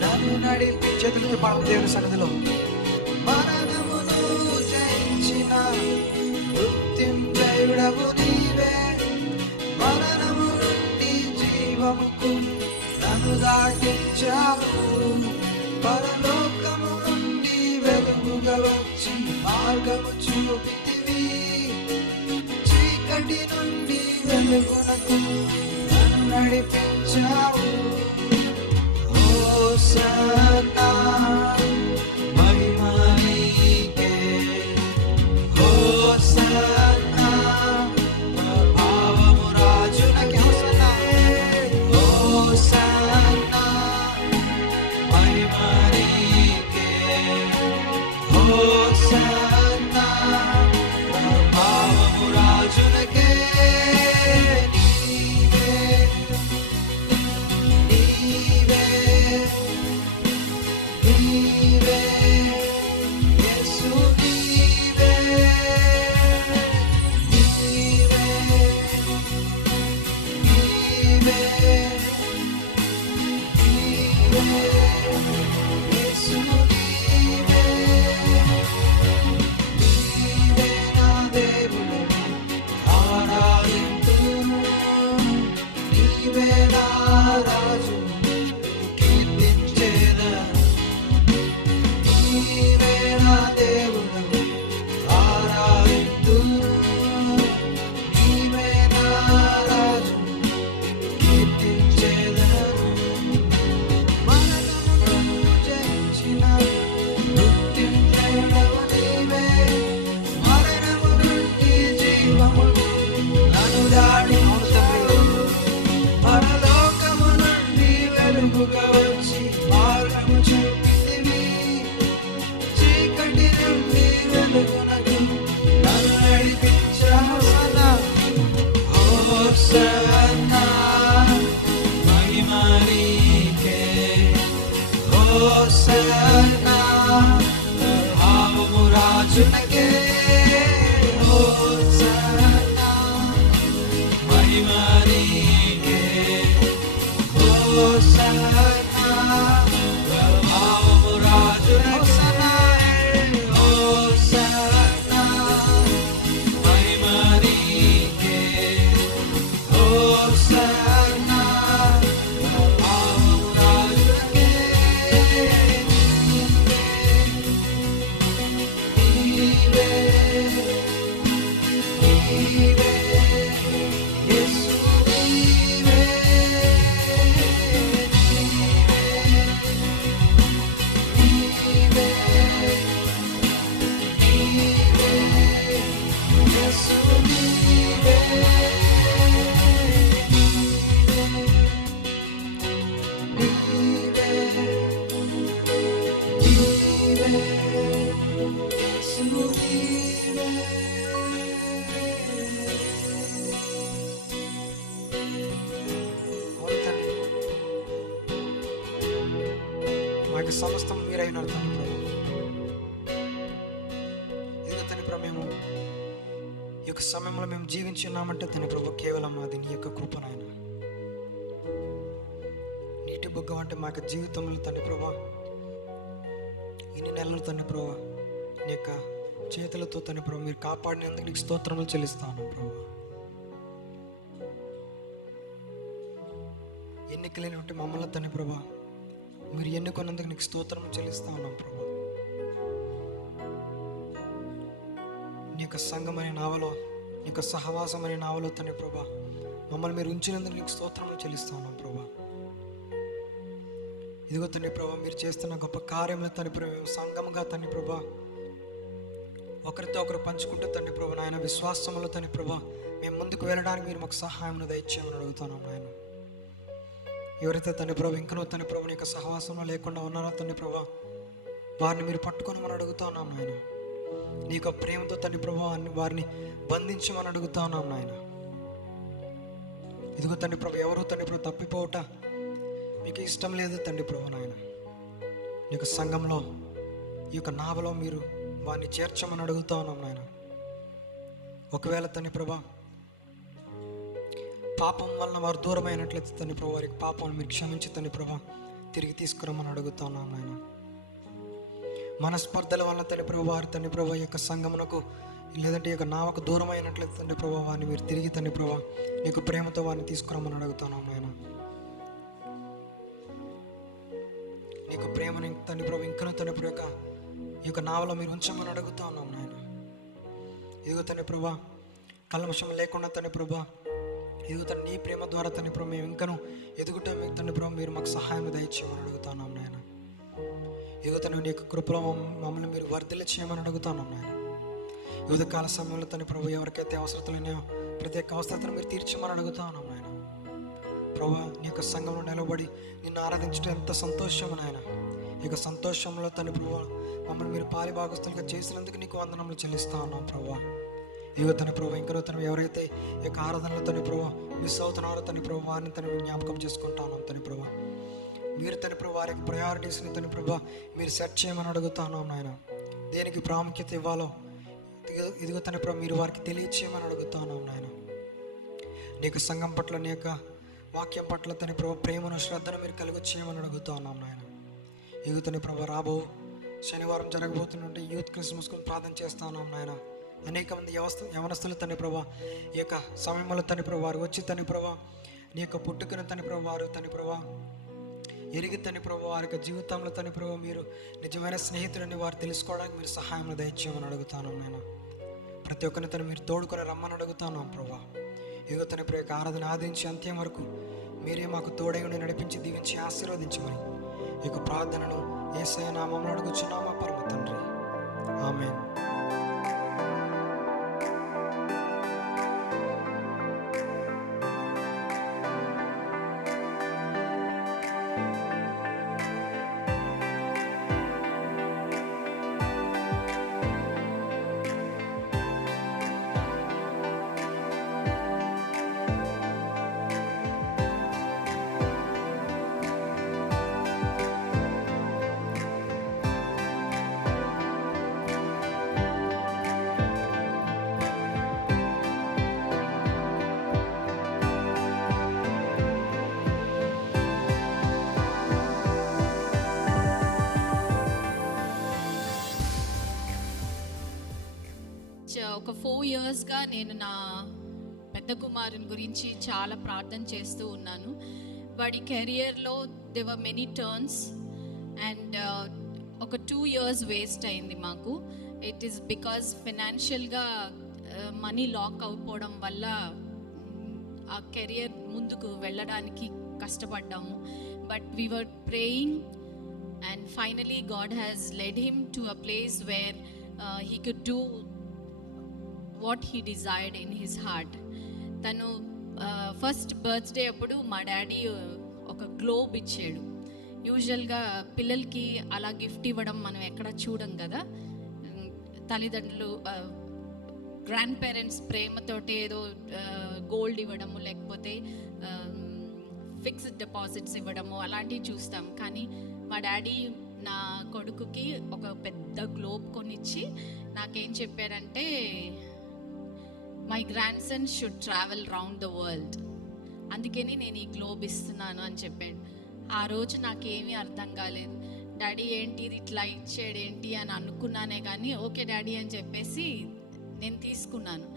నన్ను నడిపి. చేతులతో పాడు దేవుని సన్నిధిలో. మరణమును జయించిన మృత్యుంజయుడవు నీవే, మరణము నుండి జీవముకు నన్ను దాటించావు, పరలోకము నుండి వెలుగుగా వచ్చి మార్గము చూపితివి, చీకటి నుండి వెలుగునకు నన్ను నడిపించావు. హోసన్నా మహిమ హోసన్నా ప్రభావము రాజునకే నీవే నీవే నీవే యేసు నీవే నీవే నీవే నీవే యేసు నీవే నీవే నా దేవుడు ఆరాధింతును నీవే నా రాజు కీర్తించేదను నీవే నా దేవుడు ఆరాధింతును నీవే నా రాజు కీర్తించేదను మరణమును జయించిన మృత్యుంజయుడవు నీవే మరణము నుండి జీవమును నన్ను దాటించావు పరలోకము నుండి వెలుగుగా వచ్చి మార్గము చూపితివి చీకటి నుండి వెలుగునకు నన్ను నడిపించావు హోసన్నా మహిమ నీకే హోసన్నా ప్రభావము రాజునకే హోసన్నా మహిమ నీకే హోసన్నా ప్రభావము రాజునకే హోసన్నా మహిమ నీకే హోసన్నా ప్రభావము రాజునకే నీవే నీవే యేసు నీవే నీవే నీవే యేసు నీవే నీవే నీవే యేసు నీవే అవును తండ్రి, మాకు సమస్తం మీరైనారు తండ్రి ప్రభు. ఇదిగో తండ్రి ప్రభు, మేము ఈ యొక్క సమయంలో మేము జీవించున్నామంటే తండ్రి ప్రభు కేవలం అది నీ యొక్క కృప నాయన. నీటి బుగ్గ అంటే మా యొక్క జీవితంలో తండ్రి ప్రభు ఇన్ని నెలలు తండ్రి ప్రభు నీ యొక్క చేతులతో తండ్రి ప్రభు మీరు కాపాడినందుకు నీకు స్తోత్రములు చెల్లిస్తాను ప్రభు. ఎన్నికలేనటువంటి మమ్మల్ని తండ్రి ప్రభు మీరు ఎన్నుకున్నందుకు నీకు స్తోత్రం చెల్లిస్తా ఉన్నాం ప్రభు. నీ యొక్క సంఘం అనే నావలో నీ యొక్క సహవాసం అనే నావలో తండ్రి ప్రభు మమ్మల్ని మీరు ఉంచినందుకు నీకు స్తోత్రములు చెల్లిస్తా ఉన్నాం ప్రభు. ఇదిగో తండ్రి ప్రభు మీరు చేస్తున్న గొప్ప కార్యములు తండ్రి ప్రభు మేము సంఘముగా తండ్రి ప్రభు ఒకరితో ఒకరు పంచుకుంటూ తండ్రి ప్రభు నాయన విశ్వాసములో తండ్రి ప్రభు మేము ముందుకు వెళ్ళడానికి మీరు మాకు సహాయం దయచేయమని అడుగుతున్నాం నాయన. ఎవరైతే తండ్రి ప్రభు ఇంకనూ తండ్రి ప్రభు నీ యొక్క సహవాసంలో లేకుండా ఉన్నారో తండ్రి ప్రభు వారిని మీరు పట్టుకోనమని అడుగుతా ఉన్నాం నాయన. నీ యొక్క ప్రేమతో తండ్రి ప్రభు వారిని బంధించమని అడుగుతా ఉన్నాం నాయన. ఇదిగో తండ్రి ప్రభు ఎవరు తండ్రి ప్రభు తప్పిపోవట మీకు ఇష్టం లేదు తండ్రి ప్రభు నాయన. నీ యొక్క సంఘంలో ఈ యొక్క నావలో మీరు వారిని చేర్చమని అడుగుతా ఉన్నాం నాయన. ఒకవేళ తండ్రి ప్రభు పాపం వలన వారు దూరమైనట్లయితే తండ్రి ప్రభు వారికి పాపం మీరు క్షమించి తండ్రి ప్రభు తిరిగి తీసుకురమ్మని అడుగుతా ఉన్నాం నాయన. మనస్పర్ధల వలన తండ్రి ప్రభు వారి తండ్రి ప్రభు ఈ యొక్క సంఘమునకు లేదంటే ఈ యొక్క నావకు దూరం అయినట్లయితే తండ్రి ప్రభు వారిని మీరు తిరిగి తండ్రి ప్రభు నీకు ప్రేమతో వారిని తీసుకురమ్మని అడుగుతున్నాం నాయన. నీకు ప్రేమని తండ్రి ప్రభు ఇంకనూ తండ్రి ప్రభు ఈ యొక్క నావలో మీరు ఉంచమని అడుగుతా ఉన్నాం నాయన. ఇదిగో తండ్రి ప్రభు కల్మషం లేకుండా తండ్రి ప్రభు ఇదిగో తండ్రి నీ ప్రేమ ద్వారా తండ్రి ప్రభు మేము ఇంకనూ ఎదుగుట తండ్రి ప్రభు మీరు మాకు సహాయం దయచేయమని అడుగుతున్నాం నాయన. ఇదిగో తండ్రి నీ యొక్క కృపలో మమ్మల్ని మీరు వర్ధిల్ల చేయమని అడుగుతున్నాం నాయన. యువత కాల సమయంలో తండ్రి ప్రభు ఎవరికైతే అవసరతలు ఉన్నాయో ప్రతి ఒక్క అవసరతను మీరు తీర్చమని అడుగుతా ఉన్నాం నాయన. ప్రభు నీ యొక్క సంఘంలో నిలబడి నిన్ను ఆరాధించడం ఎంత సంతోషం నాయన. ఈ యొక్క సంతోషంలో తండ్రి ప్రభు మమ్మల్ని మీరు పాలి భాగస్తులుగా చేసినందుకు నీకు వందనములు చెల్లిస్తా ఉన్నాం ప్రభా. ఇగో తన ప్రభు ఇంకనో తను ఎవరైతే ఈ యొక్క ఆరాధనలో తన ప్రభు మిస్ అవుతున్నారో తన ప్రభు వారిని తను జ్ఞాపకం చేసుకుంటా ఉన్నాం తన ప్రభు. మీరు తన ప్రభు వారి యొక్క ప్రయారిటీస్ని తన ప్రభు మీరు సెట్ చేయమని అడుగుతా ఉన్నాం నాయన. దేనికి ప్రాముఖ్యత ఇవ్వాలో ఇదిగో తన ప్రభు మీరు వారికి తెలియచేయమని అడుగుతా ఉన్నాం నాయన. నీకు సంఘం పట్ల నీ యొక్క వాక్యం పట్ల తన ప్రభు ప్రేమను శ్రద్ధను మీరు కలుగు చేయమని అడుగుతా ఉన్నాం నాయన. ఇదిగో తన ప్రభు రాబో శనివారం జరగబోతున్నట్టు యూత్ క్రిస్మస్ గురించి ప్రార్థన చేస్తా ఉన్నాం నాయన. అనేక మంది యవనస్తులు తండ్రి ప్రభా ఈ యొక్క సమయంలో తండ్రి ప్రభు వారు వచ్చి తండ్రి ప్రభా నీ యొక్క పుట్టుకను తండ్రి ప్రభు వారు తండ్రి ప్రభా ఎరిగి తండ్రి ప్రభు వారి యొక్క జీవితంలో తండ్రి ప్రభు మీరు నిజమైన స్నేహితులని వారు తెలుసుకోవడానికి మీరు సహాయం దయచేయమని అడుగుతాను నేను. ప్రతి ఒక్కరిని తను మీరు తోడుకొని రమ్మని అడుగుతాను ప్రభా. ఇదిగో తన ప్రభు యొక్క ఆరాధన ఆదించి అంత్యం వరకు మీరే మాకు తోడై ఉండి నడిపించి దీవించి ఆశీర్వదించమని ఈ యొక్క ప్రార్థనను యేసయ్య నామములో అడుగుచున్నామా పరమ తండ్రి, ఆమేన్. ఒక 4 yearsగా నేను నా పెద్ద కుమారుని గురించి చాలా ప్రార్థన చేస్తూ ఉన్నాను. వాడి కెరియర్లో దేవర్ మెనీ టర్న్స్ అండ్ ఒక 2 years వేస్ట్ అయింది మాకు. ఇట్ ఈస్ బికాజ్ ఫైనాన్షియల్గా మనీ లాక్ అయిపోవడం వల్ల ఆ కెరియర్ ముందుకు వెళ్ళడానికి కష్టపడ్డాము. But we were praying and finally God has led him to a place where he could do what he desired in his heart. తను ఫస్ట్ బర్త్డే అప్పుడు మా డాడీ ఒక గ్లోబ్ ఇచ్చాడు. యూజువల్గా పిల్లలకి అలా గిఫ్ట్ ఇవ్వడం మనం ఎక్కడ చూడం కదా. తల్లిదండ్రులు గ్రాండ్ పేరెంట్స్ ప్రేమతోటి ఏదో గోల్డ్ ఇవ్వడము లేకపోతే ఫిక్స్డ్ డిపాజిట్స్ ఇవ్వడము అలాంటివి చూస్తాం. కానీ మా డాడీ నా కొడుకుకి ఒక పెద్ద గ్లోబ్ కొనిచ్చి నాకేం చెప్పారంటే my grand son should travel round the world, అందుకని నేను ఈ గ్లోబ్ ఇస్తున్నాను అని చెప్పాడు. ఆ రోజు నాకేమీ అర్థం కాలేదు. డాడీ ఏంటి ఇది ఇట్లా ఇచ్చాడు ఏంటి అని అనుకున్నానే కానీ ఓకే డాడీ అని చెప్పేసి నేను తీసుకున్నాను.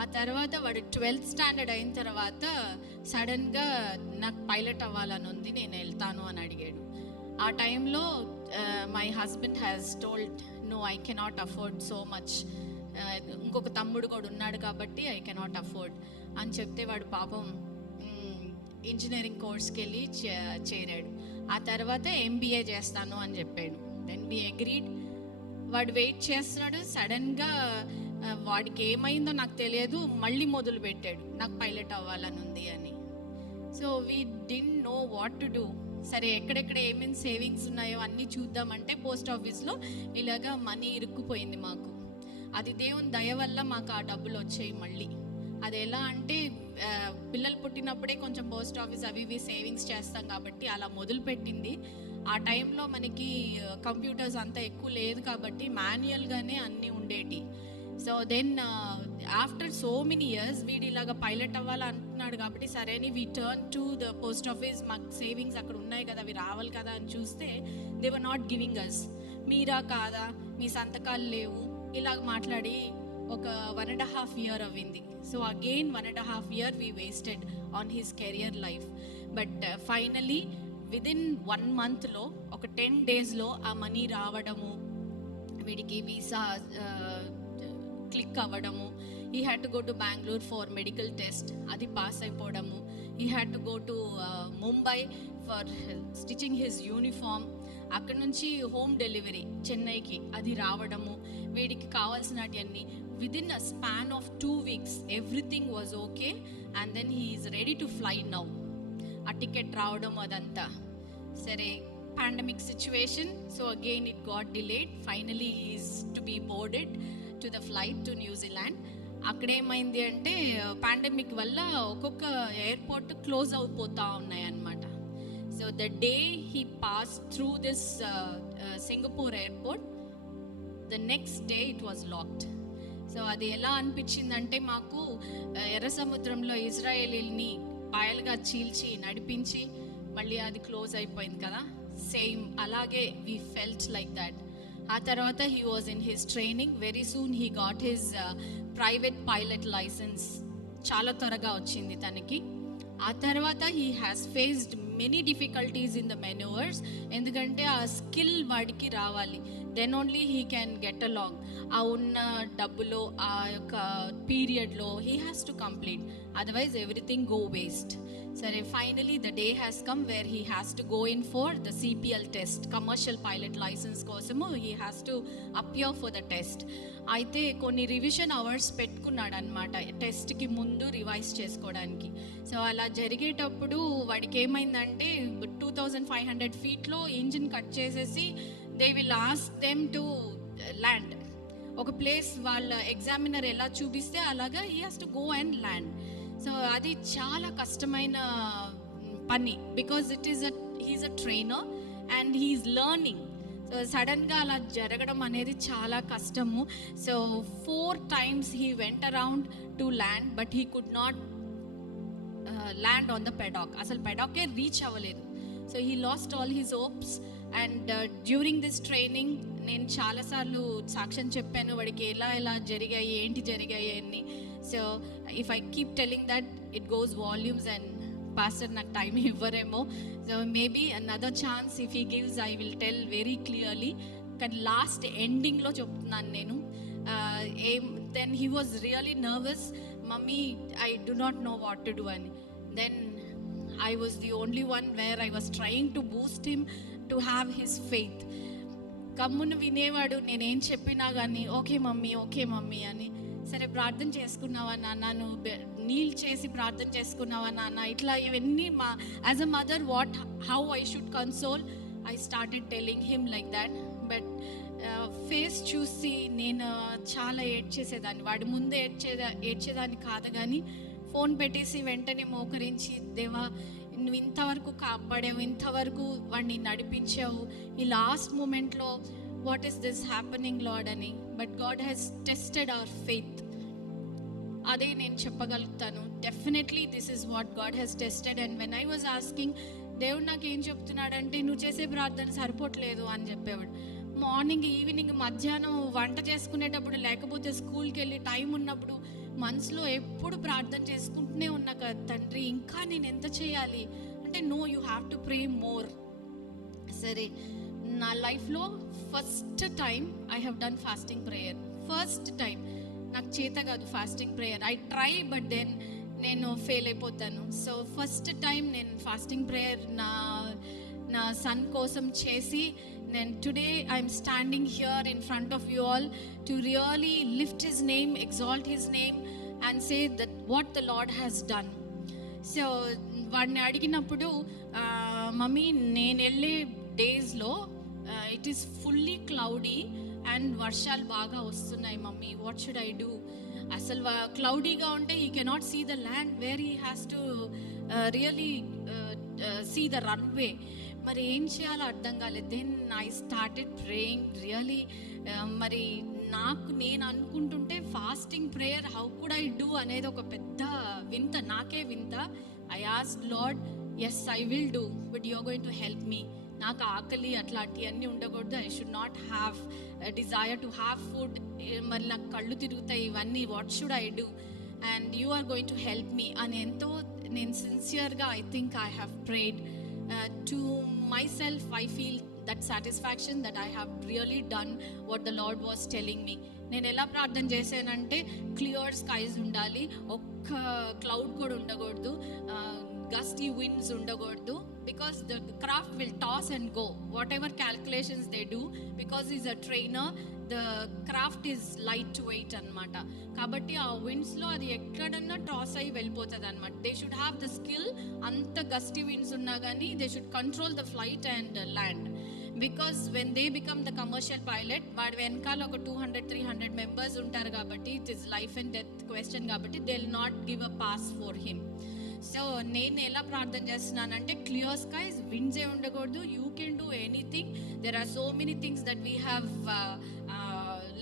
ఆ తర్వాత వాడు 12th స్టాండర్డ్ అయిన తర్వాత సడన్గా నాకు పైలట్ అవ్వాలని ఉంది, నేను వెళ్తాను అని అడిగాడు. ఆ టైంలో my husband has told no I cannot afford so much, ఇంకొక తమ్ముడు కూడా ఉన్నాడు కాబట్టి ఐ కెనాట్ అఫోర్డ్ అని చెప్తే వాడు పాపం ఇంజనీరింగ్ కోర్స్కి వెళ్ళి చేరాడు. ఆ తర్వాత MBA చేస్తాను అని చెప్పాడు. Then we agreed. వాడు వెయిట్ చేస్తున్నాడు. సడన్గా వాడికి ఏమైందో నాకు తెలియదు, మళ్ళీ మొదలు పెట్టాడు నాకు పైలట్ అవ్వాలని ఉంది అని. So we didn't no what to do. సరే ఎక్కడెక్కడ ఏమేమి సేవింగ్స్ ఉన్నాయో అన్నీ చూద్దామంటే పోస్ట్ ఆఫీస్లో ఇలాగా మనీ ఇరుక్కుపోయింది మాకు. అది దేవుని దయ వల్ల మాకు ఆ డబ్బులు వచ్చాయి మళ్ళీ. అది ఎలా అంటే పిల్లలు పుట్టినప్పుడే కొంచెం పోస్ట్ ఆఫీస్ అవి ఇవి సేవింగ్స్ చేస్తాం కాబట్టి అలా మొదలుపెట్టింది. ఆ టైంలో మనకి కంప్యూటర్స్ అంతా ఎక్కువ లేదు కాబట్టి మాన్యువల్గానే అన్నీ ఉండేటి. So then after so many years వీడు ఇలాగ పైలట్ అవ్వాలి అంటున్నాడు కాబట్టి సరే అని we turn to the post office. మాకు సేవింగ్స్ అక్కడ ఉన్నాయి కదా, అవి రావాలి కదా అని చూస్తే they were not giving us. మీరా కాదా, మీ సంతకాలు లేవు ఇలాగ మాట్లాడి ఒక 1.5 year అవ్వింది. So again 1.5 year we wasted on his career life. But finally within 1 monthలో ఒక 10 daysలో ఆ మనీ రావడము, వీడికి వీసా క్లిక్ అవ్వడము. He had to go to Bengaluru for medical test, అది పాస్ అయిపోవడము. He had to go to Mumbai for stitching his uniform. అక్కడ నుంచి హోమ్ డెలివరీ చెన్నైకి, అది రావడము. వీడికి కావాల్సినవన్నీ within a span of 2 weeks everything was okay. And then he is ready to fly now. ఆ టికెట్ రావడం అదంతా సరే. pandemic situation, so again it got delayed. Finally he is to be boarded to the flight to New Zealand. అక్కడ ఏమైంది అంటే pandemic వల్ల ఒక్కొక్క airport close అయిపోతూ ఉన్నాయి అన్నమాట. So the day he pass through this Singapore airport, the next day it was locked. So అది ఎలా అనిపించిందంటే మాకు ఎర్ర సముద్రంలో ఇజ్రాయేలీల్ని పాయలుగా చీల్చి నడిపించి మళ్ళీ అది క్లోజ్ అయిపోయింది కదా, సేమ్ అలాగే వీ ఫెల్ట్ లైక్ దట్. ఆ తర్వాత he was in his training. Very soon he got his private pilot licence, చాలా త్వరగా వచ్చింది తనకి. ఆ తర్వాత he has faced many difficulties in the manoeuvres, ఎందుకంటే ఆ స్కిల్ వాడికి రావాలి, then only he can get along. ఆ ఉన్న డబ్బులో ఆ యొక్క పీరియడ్లో he has to complete, otherwise everything go waste. సరే, finally the day has come where he has to go in for the CPL test, commercial pilot licence కోసము he has to appear for the test. అయితే కొన్ని revision hours పెట్టుకున్నాడు అనమాట టెస్ట్కి ముందు revise చేసుకోవడానికి. So అలా జరిగేటప్పుడు వాడికి ఏమైందంటే 2500 ఫీట్లో ఇంజిన్ కట్ చేసేసి they will ask them to land. ఒక ప్లేస్ వాళ్ళ ఎగ్జామినర్ ఎలా చూపిస్తే అలాగా he has to go and land. So అది చాలా కష్టమైన పని, because he is a trainer and he is learning. So సడన్గా అలా జరగడం అనేది చాలా కష్టము. So 4 times he went around to land, but he could not land on the paddock. అసలు పెడాకే రీచ్ అవ్వలేదు. So he lost all his hopes. And during this training నేను చాలాసార్లు సాక్ష్యం చెప్పాను వాడికి ఎలా జరిగాయి, ఏంటి జరిగాయి అని. So if I keep telling that it goes volumes and pastor నాకు టైం ఇవ్వరేమో. So maybe another chance if he gives I will tell very clearly. కానీ లాస్ట్ ఎండింగ్లో చెప్తున్నాను నేను. Then he was really nervous, mummy I do not know what to do అని. దెన్ I was the only one where I was trying to boost him to have his faith. కమ్మును వినేవాడు, నేనేం చెప్పినా కానీ ఓకే మమ్మీ అని. సరే, ప్రార్థన చేసుకున్నావా నాన్న, నువ్వు నీళ్ళు చేసి ప్రార్థన చేసుకున్నావా నాన్న, ఇట్లా ఇవన్నీ as a mother how I should console, I started telling him like that. But face చూసి నేను చాలా ఏడ్చేసేదాన్ని. వాడి ముందే ఏడ్చేదాన్ని కాదు, కానీ ఫోన్ పెట్టేసి వెంటనే మోకరించి, దేవా నువ్వు ఇంతవరకు కాపాడావు, ఇంతవరకు వాడిని నడిపించావు, ఈ లాస్ట్ మూమెంట్లో what is this happening Lord అని. But God has tested our faith. అదే నేను చెప్పగలుగుతాను. Definitely this is what God has tested. And when I was asking, దేవుడు నాకు ఏం చెప్తున్నాడంటే నువ్వు చేసే ప్రార్థన సరిపోవట్లేదు అని చెప్పేవాడు. మార్నింగ్, ఈవినింగ్, మధ్యాహ్నం వంట చేసుకునేటప్పుడు, లేకపోతే స్కూల్కి వెళ్ళి టైం ఉన్నప్పుడు మనసులో ఎప్పుడు ప్రార్థన చేసుకుంటూనే ఉన్నా కదా తండ్రి, ఇంకా నేను ఎంత చేయాలి అంటే, no, you have to pray more. సరే, నా లైఫ్లో first time I have done fasting prayer. First time. నాకు చేత కాదు fasting prayer, I try but then నేను ఫెయిల్ అయిపోతాను. సో ఫస్ట్ టైం నేను ఫాస్టింగ్ ప్రేయర్ నా సన్ కోసం చేసి, then today I'm standing here in front of you all to really lift his name, exalt his name and say that what the Lord has done. So వాడిని అడిగినప్పుడు, mummy నేను వెళ్ళే డేస్లో it is fully cloudy and వర్షాలు బాగా వస్తున్నాయి mummy, what should I do? అసలు క్లౌడీగా ఉంటే he cannot see the land where he has to really see the runway. మరి ఏం చేయాలో అర్థం కాలేదు. Then I started praying really. మరి నేను అనుకుంటుంటే fasting prayer how could I do అనేది ఒక పెద్ద వింత, నాకే వింత. I asked Lord, yes I will do, but you are going to help me. నాకు ఆకలి అట్లాంటివన్నీ ఉండకూడదు. I should not have desire to have food. మరి నాకు కళ్ళు తిరుగుతాయి, ఇవన్నీ what should I do, and you are going to help me అని ఎంతో నేను సిన్సియర్గా I think I have prayed. To myself, I feel that satisfaction that I have really done what the Lord was telling me. నేను ఎలా ప్రార్థన చేశానంటే, clear skies ఉండాలి, ఒక్క క్లౌడ్ కూడా ఉండకూడదు, గస్టీ విండ్స్ ఉండకూడదు, because the craft will toss and go. Whatever calculations they do, because he's a trainer, the craft is lightweight అన్నమాట. కాబట్టి ఆ విండ్స్లో అది ఎక్కడన్నా టాస్ అయ్యి వెళ్ళిపోతుంది అనమాట. They should have the skill. అంత గస్టీ విండ్స్ ఉన్నా కానీ they should control the flight and land. Because when they become the commercial pilot, వాడి వెనకాల ఒక 200-300 మెంబర్స్ ఉంటారు కాబట్టి it is life and death question కాబట్టి they will not give a pass for him. So నేను ఎలా ప్రార్థన చేస్తున్నానంటే, క్లియర్ స్కైస్, విండ్సే ఉండకూడదు. You can do anything. There are so many things that we have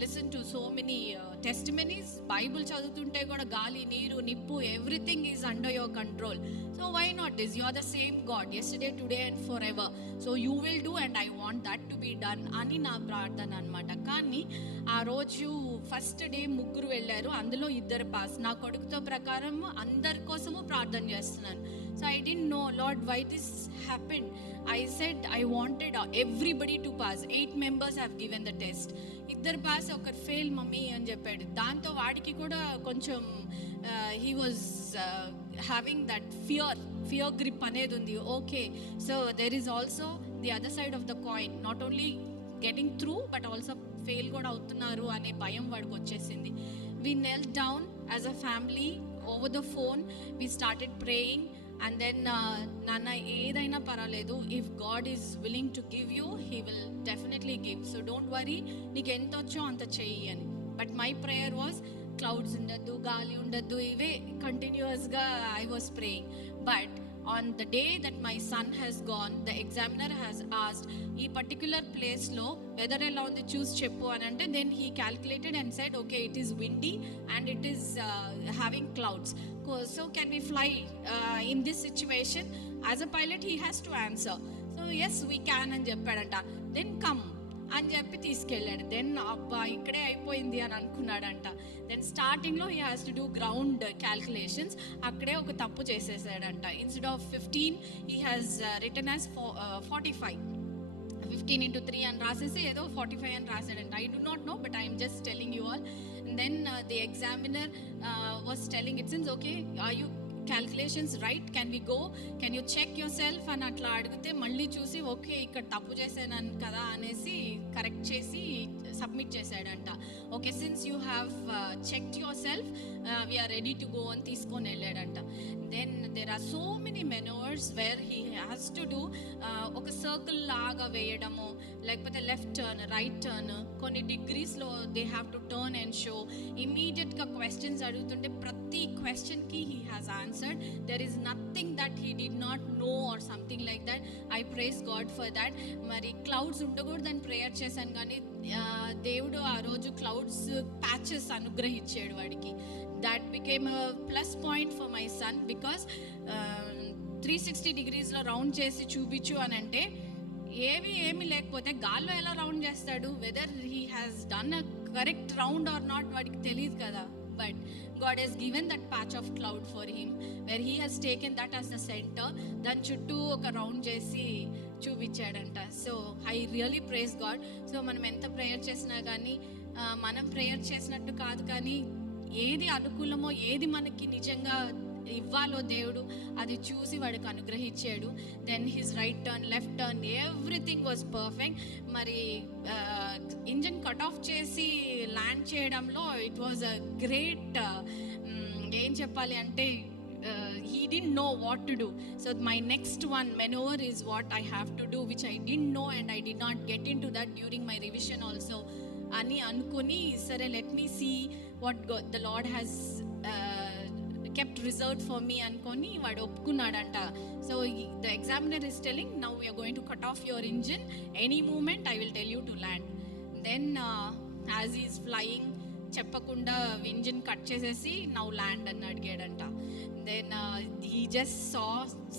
listen to so many testimonies. Bible చదువుతుంటే కూడా గాలి, నీరు, నిప్పు, everything is under your control. So why not this? You are the same God yesterday, today and forever. So you will do and I want that to be done అని నా ప్రార్థన అనమాట. కానీ ఆ రోజు ఫస్ట్ డే ముగ్గురు వెళ్ళారు, అందులో 2 పాస్. నా కొడుకుతో ప్రకారం అందరి కోసము ప్రార్థన చేస్తున్నాను. So I don't know Lord why this happened. I said I wanted everybody to pass. 8 members have given the test. 2 pass, ఒకరు ఫెయిల్ మమ్మీ అని చెప్పాడు. దాంతో వాడికి కూడా కొంచెం he was having that fear grip అనేది ఉంది. Okay, so there is also the other side of the coin. Not only getting through but also fail కూడా అవుతున్నారు అనే భయం వాడికి వచ్చేసింది. We knelt down as a family over the phone. We started praying and then Nana edaina paraledu, if God is willing to give you, he will definitely give. So don't worry, నీకు ఎంత వచ్చో అంత చెయ్యి అని. But my prayer was clouds ఉండద్దు, గాలి ఉండద్దు, ఇవే కంటిన్యూస్గా I was praying. But on the day that my son has gone, the examiner has asked, ఈ పర్టిక్యులర్ ప్లేస్లో వెదర్ ఎలా ఉంది చూసి చెప్పు అని అంటే, then he calculated and said, okay, it is windy and it is having clouds. So can we fly in this situation? As a pilot, he has to answer. So yes, we can అని చెప్పాడంట. Then come అని చెప్పి తీసుకెళ్ళాడు. Then అబ్బా ఇక్కడే అయిపోయింది అని అనుకున్నాడంట. దెన్ స్టార్టింగ్లో he has to do ground calculations. అక్కడే ఒక తప్పు చేసేసాడంట. Instead of 15 he has written as 45. 15 into 3 అని రాసేసి ఏదో 45 అని రాశాడంట. I do not know, but I'm just telling you all. Then the examiner was telling it since okay, are you calculations right, can we go, can you check yourself అని అట్లా అడిగితే మళ్ళీ చూసి ఓకే ఇక్కడ తప్పు చేశాను కదా అనేసి కరెక్ట్ చేసి సబ్మిట్ చేశాడంట. Okay, since you have checked yourself, we are ready to go అని తీసుకొని వెళ్ళాడంట. Then there are so many manoeuvres where he has to do. ఒక సర్కిల్ లాగా వేయడము, లేకపోతే లెఫ్ట్ టర్న్, రైట్ టర్న్, కొన్ని డిగ్రీస్లో they have to turn and show. ఇమీడియట్గా క్వశ్చన్స్ అడుగుతుంటే ప్రతి క్వశ్చన్కి he has answered. There is nothing that he did not know or something like that. I praise God for that. మరి clouds ఉండకూడదని prayer చేశాను కానీ దేవుడు ఆ రోజు క్లౌడ్స్ ప్యాచెస్ అనుగ్రహించాడు వాడికి. that became a plus point for my son because 360 degreesలో round చేసి చూపించు అని అంటే ఏమీ లేకపోతే గాల్లో ఎలా రౌండ్ చేస్తాడు? Whether he has done a correct round or not వాడికి తెలియదు కదా. But God has given that patch of cloud for him where he has taken that as the center. దాని చుట్టూ ఒక రౌండ్ చేసి చూపించాడంట. So I really praise God. So మనం ఎంత ప్రేయర్ చేసినా కానీ మనం ప్రేయర్ చేసినట్టు కాదు, కానీ ఏది అనుకూలమో ఏది మనకి నిజంగా ఇవ్వాలో దేవుడు అది చూసి వాడికి అనుగ్రహించాడు. Then his right turn, left turn, everything was perfect. మరి ఇంజన్ కట్ ఆఫ్ చేసి ల్యాండ్ చేయడంలో ఇట్ వాజ్ అ గ్రేట్, ఏం చెప్పాలి అంటే he didn't know what to do. So my next one maneuver is what I have to do, which I didn't know and I did not get into that during my revision also అని అనుకుని, సరే let me see what the Lord has kept reserved for me అనుకొని వాడు ఒప్పుకున్నాడంట. So the examiner is telling, now we are going to cut off your engine, any moment I will tell you to land. Then as he is flying చెప్పకుండా engine cut చేసేసి now land అని అడిగాడంట. Then he just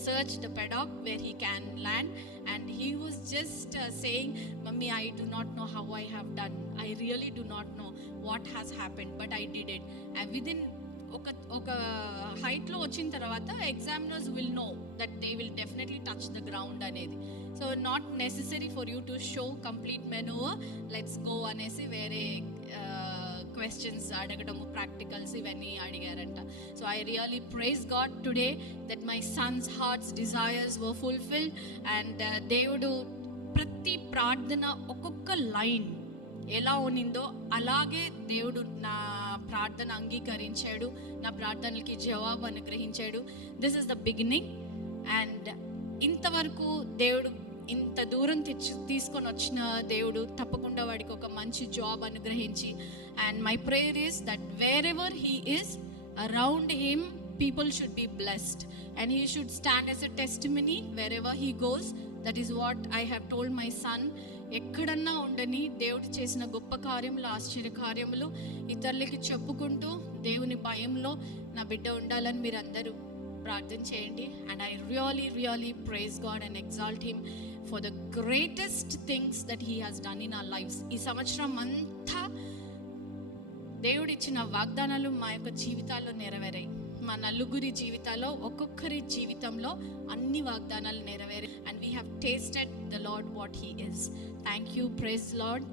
searched the paddock where he can land and he was just saying, Mummy, I do not know how I have done. I really do not know what has happened, but I did it. And within ఒక హైట్లో వచ్చిన తర్వాత examiners will know that they will definitely touch the ground అనేది. So not necessary for you to show complete manoeuvre, let's go అనేసి వేరే questions అడగడము, practicals ఇవన్నీ అడిగారంట. So I really praise God today that my son's heart's desires were fulfilled. And దేవుడు ప్రతి ప్రార్థన ఒక్కొక్క లైన్ ఎలా ఉన్నిందో అలాగే దేవుడు నా ప్రార్థన అంగీకరించాడు, నా ప్రార్థనలకి జవాబు అనుగ్రహించాడు. This is the beginning. And ఇంతవరకు దేవుడు ఇంత దూరం తీసుకొని వచ్చిన దేవుడు తప్పకుండా వాడికి ఒక మంచి జాబ్ అనుగ్రహించి, and my prayer is that wear ever he is around him people should be blessed and he should stand as a testimony wherever he goes. That is what I have told my son. ఎక్కడన్నా ఉండని దేవుడు చేసిన గొప్ప కార్యములు, ఆశ్చర్య కార్యములు ఇతరులకి చెప్పుకుంటూ దేవుని భయంలో నా బిడ్డ ఉండాలని మీరు అందరూ ప్రార్థన చేయండి. And I really praise God and exalt him for the greatest things that he has done in our lives. ఈ సంవత్సరం అంతా దేవుడు ఇచ్చిన వాగ్దానాలు మా యొక్క జీవితాల్లో నెరవేరాయి. మా నలుగురి జీవితాల్లో, ఒక్కొక్కరి జీవితంలో అన్ని వాగ్దానాలు నెరవేరాయి. And we have tasted the Lord what he is. Thank you, praise Lord,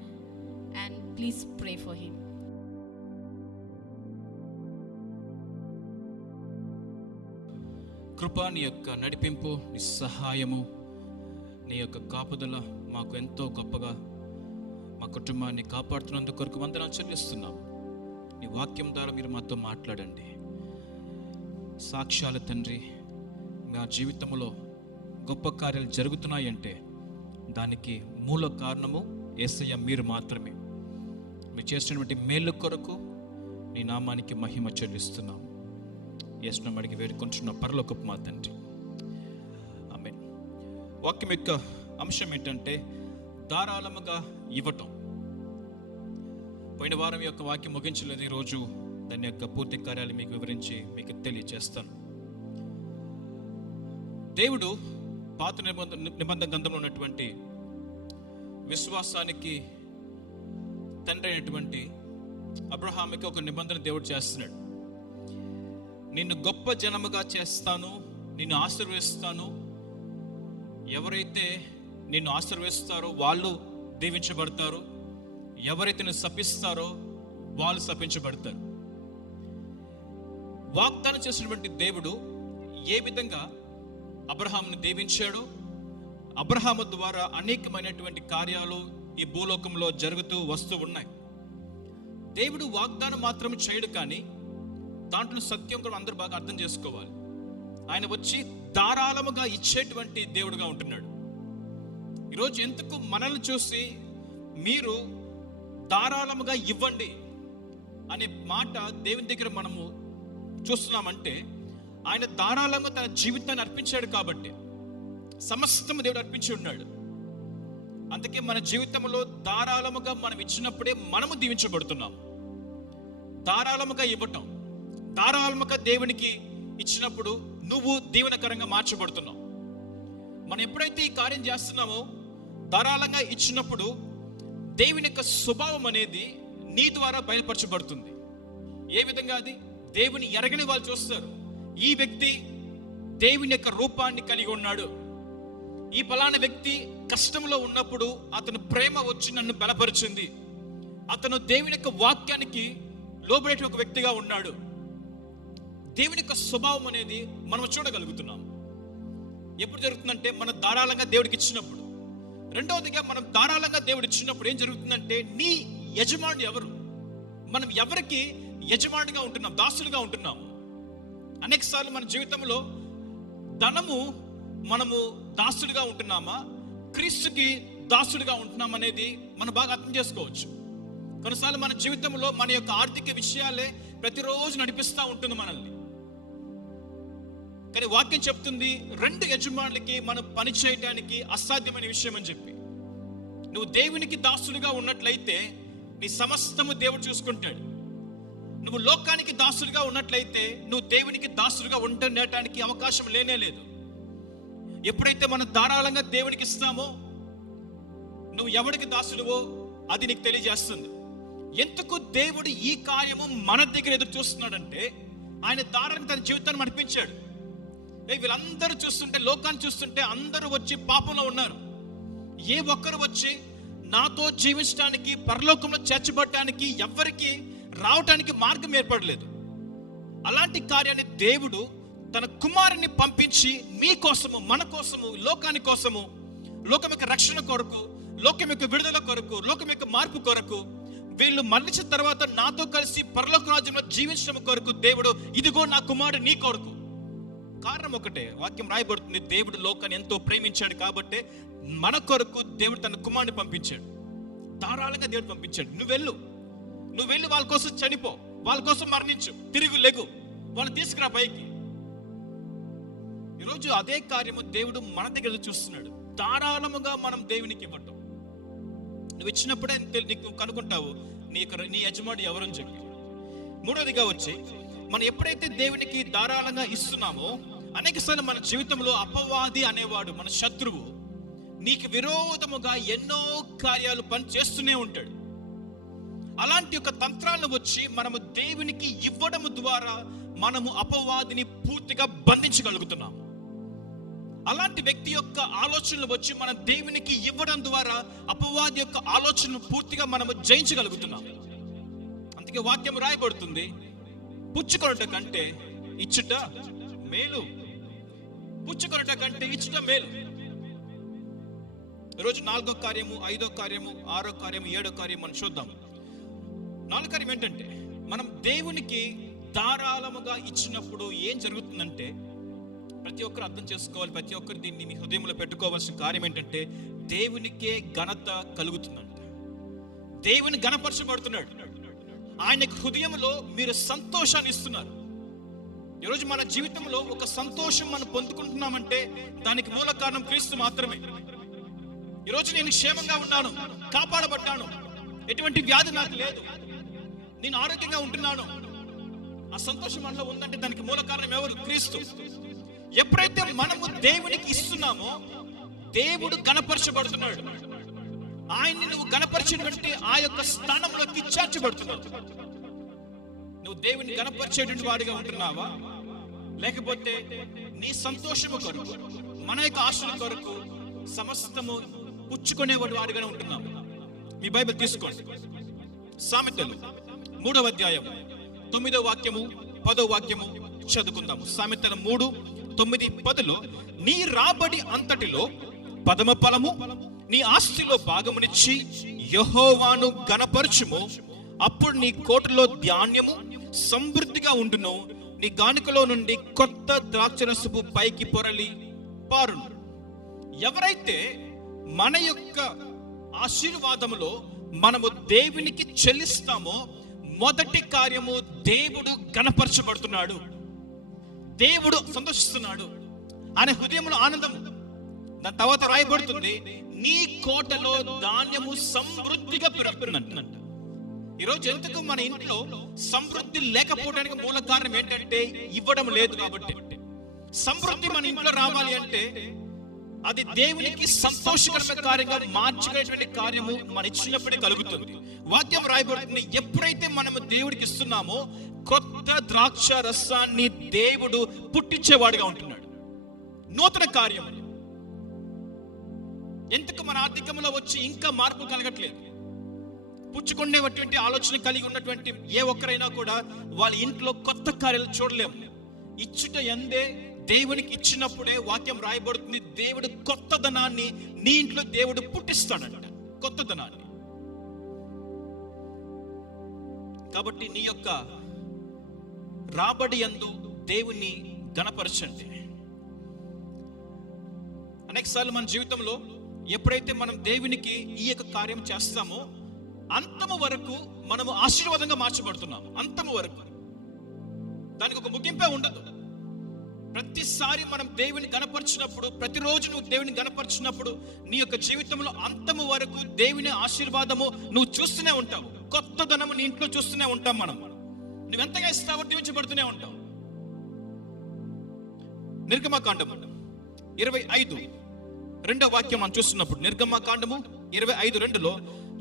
and please pray for him. కృప, నీ యొక్క నడిపింపు, నీ సహాయము, నీ యొక్క కాపుదల మాకు ఎంతో గొప్పగా మా కుటుంబాన్ని కాపాడుతున్నందుకు కొరకు వందనాలు చెల్లిస్తున్నాం. నీ వాక్యం ద్వారా మీరు మాతో మాట్లాడండి. సాక్ష్యాల తండ్రి, మా జీవితంలో గొప్ప కార్యాలు జరుగుతున్నాయంటే దానికి మూల కారణము యేసయ్య మీరు మాత్రమే. మీరు చేసినటువంటి మేలు కొరకు నీ నామానికి మహిమ చెల్లిస్తున్నాం. యేసునామమున అడిగి వేడుకొంటున్న పరలోకపు మా తండ్రి, ఆమేన్. వాక్యం యొక్క అంశం ఏంటంటే ధారాళముగా ఇవ్వటం. పోయిన వారం యొక్క వాక్యం ముగించలేదు. ఈరోజు దాని యొక్క పూర్తి కార్యాలు మీకు వివరించి మీకు తెలియజేస్తాను. దేవుడు పాత నిబంధన గ్రంథంలో ఉన్నటువంటి విశ్వాసానికి తండ్రి అయినటువంటి అబ్రహాముకి ఒక నిబంధన దేవుడు చేస్తున్నాడు. నిన్ను గొప్ప జనముగా చేస్తాను, నిన్ను ఆశీర్వదిస్తాను. ఎవరైతే నిన్ను ఆశీర్వదిస్తారో వాళ్ళు దీవించబడతారు, ఎవరైతే నిన్ను శపిస్తారో వాళ్ళు శపించబడతారు. వాగ్దానం చేసినటువంటి దేవుడు ఏ విధంగా అబ్రహాముని దీవించాడో, అబ్రహాము ద్వారా అనేకమైనటువంటి కార్యాలు ఈ భూలోకంలో జరుగుతూ వస్తూ ఉన్నాయి. దేవుడు వాగ్దానం మాత్రం చేయడు, కానీ దాంట్లో సత్యం కూడా అందరూ బాగా అర్థం చేసుకోవాలి. ఆయన వచ్చి ధారాళముగా ఇచ్చేటువంటి దేవుడుగా ఉంటున్నాడు. ఈరోజు ఎందుకు మనల్ని చూసి మీరు ధారాళముగా ఇవ్వండి అనే మాట దేవుని దగ్గర మనము చూస్తున్నామంటే ఆయన ధారాళంగా తన జీవితాన్ని అర్పించాడు కాబట్టి, సమస్తం దేవుడు అర్పించి ఉన్నాడు. అందుకే మన జీవితంలో ధారాళముగా మనం ఇచ్చినప్పుడే మనము దీవించబడుతున్నాం. ధారాళముగా ఇవ్వటం, ధారాళముగా దేవునికి ఇచ్చినప్పుడు నువ్వు దీవెనకరంగా మార్చబడుతున్నావు. మనం ఎప్పుడైతే ఈ కార్యం చేస్తున్నామో, ధారాళంగా ఇచ్చినప్పుడు దేవుని యొక్క స్వభావం అనేది నీ ద్వారా బయలుపరచబడుతుంది. ఏ విధంగా? అది దేవుని ఎరగని వాళ్ళు చూస్తారు, ఈ వ్యక్తి దేవుని యొక్క రూపాన్ని కలిగి ఉన్నాడు, ఈ ఫలానా వ్యక్తి కష్టంలో ఉన్నప్పుడు అతను ప్రేమ వచ్చి నన్ను బలపరిచింది, అతను దేవుని యొక్క వాక్యానికి లోబడే ఒక వ్యక్తిగా ఉన్నాడు. దేవుని యొక్క స్వభావం అనేది మనం చూడగలుగుతున్నాం. ఎప్పుడు జరుగుతుందంటే మనం ధారాళంగా దేవుడికి ఇచ్చినప్పుడు. రెండవదిగా, మనం ధారాళంగా దేవుడు ఇచ్చినప్పుడు ఏం జరుగుతుందంటే నీ యజమానుడు ఎవరు? మనం ఎవరికి యజమానిగా ఉంటున్నాం, దాసులుగా ఉంటున్నాము. అనేక సార్లు మన జీవితంలో ధనము మనము దాసులుగా ఉంటున్నామా, క్రీస్తుకి దాసులుగా ఉంటున్నాం అనేది మనం బాగా అర్థం చేసుకోవచ్చు. కొన్నిసార్లు మన జీవితంలో మన యొక్క ఆర్థిక విషయాలే ప్రతిరోజు నడిపిస్తూ ఉంటుంది మనల్ని. కానీ వాక్యం చెప్తుంది, రెండు యజమానులకి మనం పని చేయటానికి అసాధ్యమైన విషయం అని చెప్పి. నువ్వు దేవునికి దాసులుగా ఉన్నట్లయితే నీ సమస్తము దేవుడు చూసుకుంటాడు. నువ్వు లోకానికి దాసులుగా ఉన్నట్లయితే నువ్వు దేవునికి దాసులుగా ఉండటానికి అవకాశం లేనే లేదు. ఎప్పుడైతే మనం ధారాళంగా దేవునికి ఇస్తామో, నువ్వు ఎవరికి దాసులువో అది నీకు తెలియజేస్తుంది. ఎందుకు దేవుడు ఈ కార్యము మన దగ్గర ఎదురు చూస్తున్నాడంటే, ఆయన ధారాళంగా తన జీవితాన్ని నడిపించాడు. వీళ్ళందరూ చూస్తుంటే, లోకాన్ని చూస్తుంటే అందరూ వచ్చి పాపంలో ఉన్నారు. ఏ ఒక్కరు వచ్చి నాతో జీవించడానికి, పరలోకంలో చేర్చబడటానికి ఎవరికి రావటానికి మార్గం ఏర్పడలేదు. అలాంటి కార్యాన్ని దేవుడు తన కుమారుని పంపించి మీకోసము, మన కోసము, లోకాని కోసము, లోకం యొక్క రక్షణ కొరకు, లోకం యొక్క విడుదల కొరకు, లోకం యొక్క మార్పు కొరకు, వీళ్ళు మరణించిన తర్వాత నాతో కలిసి పరలోక రాజ్యంలో జీవించడం కొరకు దేవుడు, ఇదిగో నా కుమారుడు నీ కొరకు. కారణం ఒకటే, వాక్యం రాయబడుతుంది, దేవుడు లోకాన్ని ఎంతో ప్రేమించాడు కాబట్టి మన కొరకు దేవుడు తన కుమారుని పంపించాడు. ధారాళంగా దేవుడు పంపించాడు. నువ్వు వెళ్ళి వాళ్ళ కోసం చనిపో, వాళ్ళ కోసం మరణించు, తిరిగి లెగు, వాళ్ళని తీసుకురా పైకి. ఈరోజు అదే కార్యము దేవుడు మన దగ్గర చూస్తున్నాడు. ధారాళముగా మనం దేవునికి ఇవ్వటం. నువ్వు ఇచ్చినప్పుడే నీకు కనుక్కుంటావు నీ యజమాని ఎవరని చెప్పి. మూడోదిగా వచ్చి, మనం ఎప్పుడైతే దేవునికి ధారాళంగా ఇస్తున్నామో, అనేకసార్లు మన జీవితంలో అపవాది అనేవాడు, మన శత్రువు, నీకు విరోధముగా ఎన్నో కార్యాలు పని చేస్తూనే ఉంటాడు. అలాంటి ఒక తంత్రాలను వచ్చి మనము దేవునికి ఇవ్వడం ద్వారా మనము అపవాదిని పూర్తిగా బంధించగలుగుతున్నాము. అలాంటి వ్యక్తి యొక్క ఆలోచనలు వచ్చి మనం దేవునికి ఇవ్వడం ద్వారా అపవాది యొక్క ఆలోచనను పూర్తిగా మనము జయించగలుగుతున్నాం. అందుకే వాక్యం రాయబడుతుంది, పుచ్చుకొనుట కంటే ఇచ్చుట మేలు, పుచ్చుకొనుట కంటే ఇచ్చుట మేలు. ఈరోజు 4వ కార్యము, 5వ కార్యము, 6వ కార్యము, 7వ కార్యము మనం చూద్దాం. 4వ కార్యం ఏంటంటే, మనం దేవునికి ధారాళముగా ఇచ్చినప్పుడు ఏం జరుగుతుందంటే, ప్రతి ఒక్కరు అర్థం చేసుకోవాలి, ప్రతి ఒక్కరు దీన్ని మీ హృదయంలో పెట్టుకోవాల్సిన కార్యం ఏంటంటే, దేవునికే ఘనత కలుగుతుందంట. దేవుని ఘనపరచబడుతున్నాడు. ఆయన హృదయంలో మీరు సంతోషాన్ని ఇస్తున్నారు. ఈరోజు మన జీవితంలో ఒక సంతోషం మనం పొందుకుంటున్నామంటే దానికి మూల కారణం క్రీస్తు మాత్రమే. ఈరోజు నేను క్షేమంగా ఉన్నాను, కాపాడబడ్డాను, ఎటువంటి వ్యాధి నాకు లేదు, నేను ఆరోగ్యంగా ఉంటున్నాను, ఆ సంతోషం మనలో ఉందంటే దానికి మూల కారణం ఎవరు? క్రీస్తు. ఎప్పుడైతే మనము దేవునికి ఇస్తున్నామో దేవుడు గణపరచబడుతున్నాడు. ఆయన్ని నువ్వు గణపరిచినటువంటి ఆ యొక్క స్థానంలోకి చేర్చబడుతున్నావు. నువ్వు దేవుని గణపరిచేటువంటి వాడిగా ఉంటున్నావా, లేకపోతే నీ సంతోషము కొరకు, మన యొక్క ఆశల కొరకు సమస్తము పుచ్చుకునేవాడి వాడిగానే ఉంటున్నావు? మీ బైబిల్ తీసుకోండి. సామెతలు 3వ అధ్యాయం 9వ వాక్యము 10వ వాక్యము చదువుకుందాము. సామెతలు 3:9-10లో, నీ రాబడి అంతటిలో 10వ ఫలము నీ ఆస్తిలో భాగమునిచ్చి యెహోవాను గణపరచుము. అప్పుడు నీ కోటలో ధాన్యము సమృద్ధిగా ఉండును, నీ గానుకలో నుండి కొత్త ద్రాక్షరసపు పైకి పొరలి పారును. ఎవరైతే మన యొక్క ఆశీర్వాదములో మనము దేవునికి చెల్లిస్తామో, మొదటి కార్యము దేవుడు గణపరచబడుతున్నాడు, దేవుడు సంతోషిస్తున్నాడు, ఆయన హృదయంలో ఆనందము. దాని తర్వాత రాయబడుతుంది, నీ కోటలో ధాన్యము సమృద్ధిగా పెరుగుతుందంట. ఈరోజు ఎందుకు మన ఇంట్లో సమృద్ధి లేకపోవడానికి మూల కారణం ఏంటంటే ఇవ్వడం లేదు కాబట్టి. సమృద్ధి మన ఇంట్లో రావాలి అంటే అది దేవునికి సంతోషకరమైన కార్యంగా మార్చుకునేటువంటి కార్యము మన ఇచ్చినప్పుడే కలుగుతుంది. వాక్యం రాయబడుతుంది, ఎప్పుడైతే మనము దేవుడికి ఇస్తున్నామో కొత్త ద్రాక్ష రసాన్ని దేవుడు పుట్టించేవాడిగా ఉంటున్నాడు. నూతన కార్యం. ఎందుకు మన ఆర్థికంలో వచ్చి ఇంకా మార్పు కలగట్లేదు? పుచ్చుకునేటువంటి ఆలోచన కలిగి ఉన్నటువంటి ఏ ఒక్కరైనా కూడా వాళ్ళ ఇంట్లో కొత్త కార్యాలు చూడలేము. ఇచ్చుట ఎందే దేవునికి ఇచ్చినప్పుడే వాక్యం రాయబడుతుంది, దేవుడు కొత్త ధనాన్ని నీ ఇంట్లో దేవుడు పుట్టిస్తాడంట, కొత్త ధనాన్ని. కాబట్టి నీ యొక్క రాబడి యందు దేవుని గణపరచండి. అనేకసార్లు మన జీవితంలో ఎప్పుడైతే మనం దేవునికి ఈ యొక్క కార్యం చేస్తామో అంతము వరకు మనము ఆశీర్వాదంగా మార్చబడుతున్నాం. అంతము వరకు దానికి ఒక ముగింపే ఉండదు. ప్రతిసారి మనం దేవుని గణపరిచినప్పుడు, ప్రతిరోజు నువ్వు దేవుని గణపరిచినప్పుడు నీ యొక్క జీవితంలో అంతము వరకు దేవుని ఆశీర్వాదము నువ్వు చూస్తూనే ఉంటావు. కొత్త ధనము నీ ఇంట్లో చూస్తూనే ఉంటాం. నువ్వు ఎంతగా ఇస్తావో దీవించబడుతూనే ఉంటావు. నిర్గమకాండము 25:2 వాక్యం మనం చూస్తున్నప్పుడు, నిర్గమకాండము 25:2లో,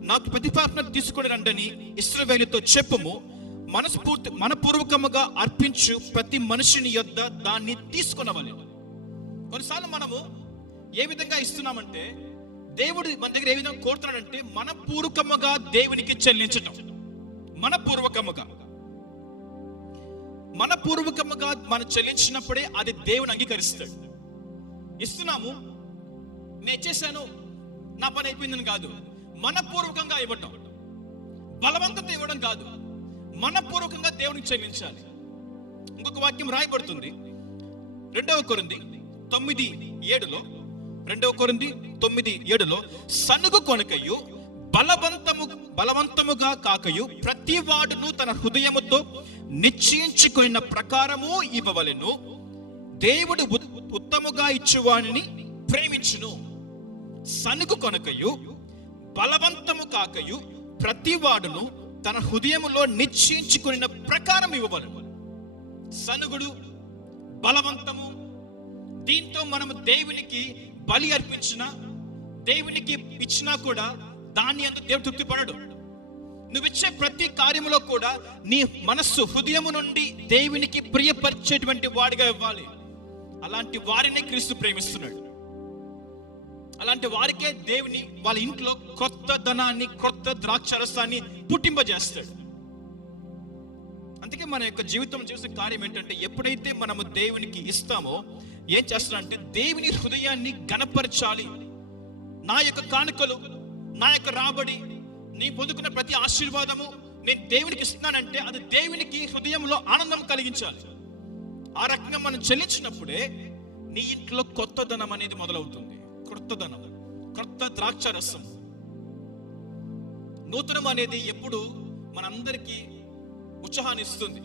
నాకు ప్రతిపాదన తీసుకొని రండని ఇశ్రాయేలుతో చెప్పుము, మనపూర్వకముగా అర్పించు ప్రతి మనిషిని యొద్ద దాన్ని తీసుకొనవాలి. కొన్నిసార్లు మనము ఏ విధంగా ఇస్తున్నామంటే, దేవుడు మన దగ్గర ఏ విధంగా కోరుతున్నాడంటే మనపూర్వకముగా దేవునికి చెల్లించటం, మనపూర్వకముగా మనం చెల్లించినప్పుడే అది దేవుని అంగీకరిస్తాడు. ఇస్తున్నాము, నేను చేశాను, నా పని అయిపోయిందని కాదు. మనపూర్వకంగా ఇవ్వటం, బలవంతంతో ఇవ్వడం కాదు. మనపూర్వకంగా దేవునికి చెల్లించాలి. ఇంకొక వాక్యం రాయబడుతుంది 2 కొరింథీ 9:7. 2 కొరింథీ 9:7 సనుగు కొనకయు బలవంతముగా కాకయు ప్రతి వాడును తన హృదయముతో నిశ్చయించుకున్న ప్రకారము ఇవ్వవలెను. దేవుడు ఉత్తముగా ఇచ్చువానిని ప్రేమించును. సనుగు కొనకయు బలవంతము కాకయు ప్రతి వాడును తన హృదయములో నిశ్చయించుకున్న ప్రకారం ఇవ్వవలెను. సనుగుడు, బలవంతము, దీంతో మనము దేవునికి బలి అర్పించినా, దేవునికి ఇచ్చినా కూడా దాన్ని అందు దేవుడు తృప్తిపడడు. నువ్విచ్చే ప్రతి కార్యములో కూడా నీ మనస్సు, హృదయము నుండి దేవునికి ప్రియపరిచేటువంటి వాడిగా ఇవ్వాలి. అలాంటి వారినే క్రీస్తు ప్రేమిస్తున్నాడు. అలాంటి వారికే దేవుని వాళ్ళ ఇంట్లో కొత్త ధనాన్ని, కొత్త ద్రాక్షరసాన్ని పుట్టింపజేస్తాడు. అందుకే మన యొక్క జీవితం చేసే కార్యం ఏంటంటే, ఎప్పుడైతే మనము దేవునికి ఇస్తామో ఏం చేస్తాడంటే, దేవుని హృదయాన్ని ఘనపరచాలి. నా యొక్క కానుకలు, నా యొక్క రాబడి, నీ పొందుకున్న ప్రతి ఆశీర్వాదము నేను దేవునికి ఇస్తున్నానంటే అది దేవునికి హృదయంలో ఆనందం కలిగించాలి. ఆ రకంగా మనం చెల్లించినప్పుడే నీ ఇంట్లో కొత్త ధనం అనేది మొదలవుతుంది. కొత్త ధనం, కొత్త ద్రాక్షరసం. నూతనం అనేది ఎప్పుడు మనందరికీ ఉత్సాహాన్ని ఇస్తుంది,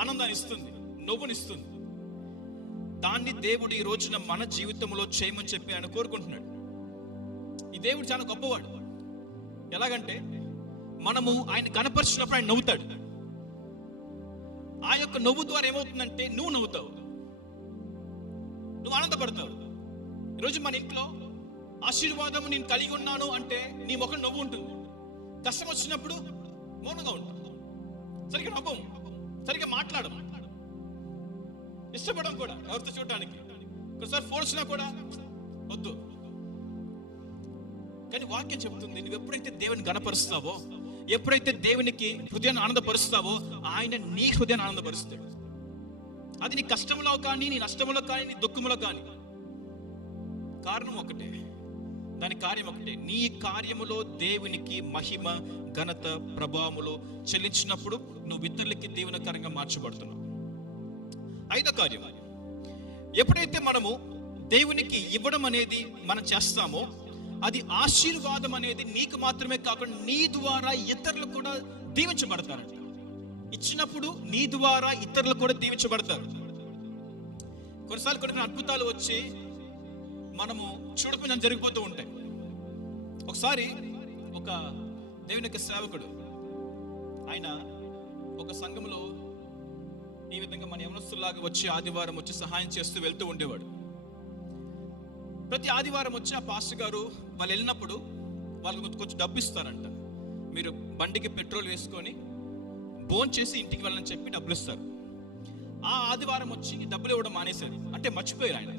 ఆనందాన్ని ఇస్తుంది, నవ్వునిస్తుంది. దాన్ని దేవుడు ఈ రోజున మన జీవితంలో చేయమని చెప్పి ఆయన కోరుకుంటున్నాడు. ఈ దేవుడు చాలా గొప్పవాడు. ఎలాగంటే, మనము ఆయన కనపరిచినప్పుడు ఆయన నవ్వుతాడు. ఆ యొక్క నవ్వు ద్వారా ఏమవుతుందంటే నువ్వు నవ్వుతావు, నువ్వు ఆనందపడతావు. ఈరోజు మన ఇంట్లో ఆశీర్వాదం నేను కలిగి ఉన్నాను అంటే నీ ముఖం నవ్వు ఉంటుంది. కష్టం వచ్చినప్పుడు మౌనంగా ఉంటాం, సరిగ్గా నవ్వం, సరిగ్గా మాట్లాడము, ఇష్టపడం కూడా ఎవరితో చూడటానికి. ఒకసారి ఫోన్ వచ్చినా కూడా వద్దు. కానీ వాక్యం చెప్తుంది, నువ్వు ఎప్పుడైతే దేవుని గణపరుస్తావో, ఎప్పుడైతే దేవునికి హృదయాన్ని ఆనందపరుస్తావో, ఆయన నీ హృదయాన్ని ఆనందపరుస్తాడు. అది నీ కష్టంలో కానీ, నీ నష్టంలో కానీ, నీ దుఃఖంలో కానీ. కారణం ఒకటే, దాని కార్యం ఒకటే. నీ కార్యములో దేవునికి మహిమ, ఘనత, ప్రభావములు చెల్లించినప్పుడు నువ్వు ఇతరులకి దీవెనకరంగా మార్చబడుతున్నావు. 5వ కార్యం, ఎప్పుడైతే మనము దేవునికి ఇవ్వడం అనేది మనం చేస్తామో, అది ఆశీర్వాదం అనేది నీకు మాత్రమే కాకుండా నీ ద్వారా ఇతరులు కూడా దీవించబడతారంట. ఇచ్చినప్పుడు నీ ద్వారా ఇతరులు కూడా దీవించబడతారు. కొన్నిసార్లు కొన్ని అద్భుతాలు వచ్చి మనము చూడకుండా జరిగిపోతూ ఉంటాయి. ఒకసారి ఒక దేవుని యొక్క సేవకుడు, ఆయన ఒక సంఘంలో ఈ విధంగా మన యవనస్తులాగా వచ్చి ఆదివారం వచ్చి సహాయం చేస్తూ వెళ్తూ ఉండేవాడు. ప్రతి ఆదివారం వచ్చి ఆ పాస్టర్ గారు వాళ్ళు వెళ్ళినప్పుడు వాళ్ళకు కొంచెం డబ్బు ఇస్తారంట. మీరు బండికి పెట్రోల్ వేసుకొని భోన్ చేసి ఇంటికి వెళ్ళని చెప్పి డబ్బులు ఇస్తారు. ఆ ఆదివారం వచ్చి డబ్బులు ఇవ్వడం మానేశారు, అంటే మర్చిపోయారు ఆయన.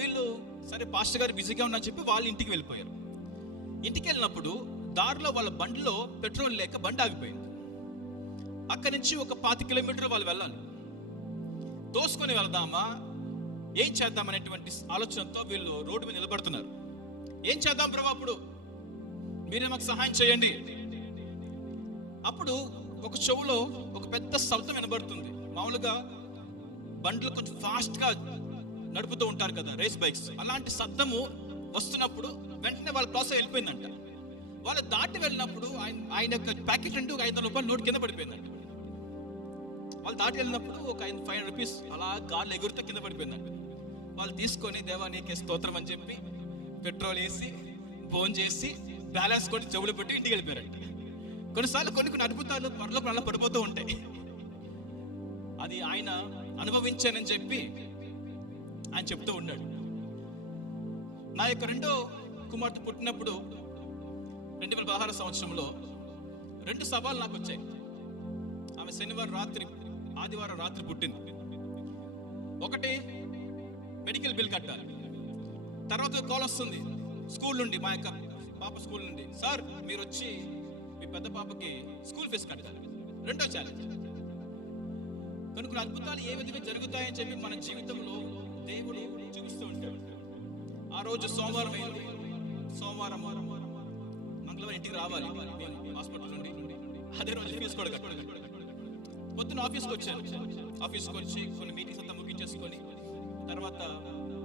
వీళ్ళు సరే పాస్టర్ గారు బిజీగా ఉన్నా చెప్పి వాళ్ళ ఇంటికి వెళ్ళిపోయారు. ఇంటికి వెళ్ళినప్పుడు దారిలో వాళ్ళ బండిలో పెట్రోల్ లేక బండి ఆగిపోయింది. అక్కడి నుంచి ఒక 5 కిలోమీటర్లు వాళ్ళు వెళ్ళాలి. దోసుకొని వెళ్దామా, ఏం చేద్దాం అనేటువంటి ఆలోచనతో వీళ్ళు రోడ్డు మీద నిలబడుతున్నారు. ఏం చేద్దాం ప్రభు, అప్పుడు మీరే మాకు సహాయం చేయండి. అప్పుడు ఒక చెవులో ఒక పెద్ద శబ్దం వినబడుతుంది. మామూలుగా బండ్లు కొంచెం ఫాస్ట్గా నడుపుతూ ఉంటారు కదా, రేస్ బైక్స్. అలాంటి శబ్దము వస్తున్నప్పుడు వెంటనే వాళ్ళ క్లాస్ వెళ్ళిపోయిందంట. వాళ్ళు దాటి వెళ్ళినప్పుడు ఆయన యొక్క ప్యాకెట్ అంటూ ఒక 500 రూపాయలు నోటు కింద పడిపోయిందంట. వాళ్ళు దాటి వెళ్ళినప్పుడు ఒక 500 రూపీస్ అలా గాల్లో ఎగురుతో కింద పడిపోయిందంట. వాళ్ళు తీసుకొని దేవా నీకే స్తోత్రం అని చెప్పి పెట్రోల్ వేసి ఫోన్ చేసి బ్యాలెన్స్ కొట్టి చెవులు పెట్టి ఇంటికి వెళ్ళిపోయారంట. కొన్నిసార్లు కొన్ని అద్భుతాలు త్వరలో అలా పడిపోతూ ఉంటాయి. అది ఆయన అనుభవించానని చెప్పి ఆయన చెప్తూ ఉన్నాడు. నా యొక్క 2వ కుమార్తె పుట్టినప్పుడు 2016 సంవత్సరంలో 2 సవాళ్ళు నాకు వచ్చాయి. ఆమె ఆదివారం రాత్రి పుట్టింది. ఒకటి, మెడికల్ బిల్ కట్టాలి. తర్వాత కాల్ వస్తుంది స్కూల్ నుండి, మా యొక్క పాప స్కూల్ నుండి, సార్ మీరు వచ్చి మీ పెద్ద పాపకి స్కూల్ ఫీజు కట్టాలి. రెండో ఛాలెంజ్. కనుక అద్భుతాలు ఏ విధంగా జరుగుతాయని చెప్పి మన జీవితంలో దేవుడు చూపిస్తూ ఉంటాడు. ఆ రోజు సోమవారం మంగళవారం ఇంటికి రావాలి మేము హాస్పిటల్ నుండి. అదే రోజు ఫీజు కూడా కట్టాలి. పొద్దున్న ఆఫీస్కి వచ్చాను. ఆఫీస్కి వచ్చి కొన్ని మీటింగ్స్ అంతా ముగించేసుకొని తర్వాత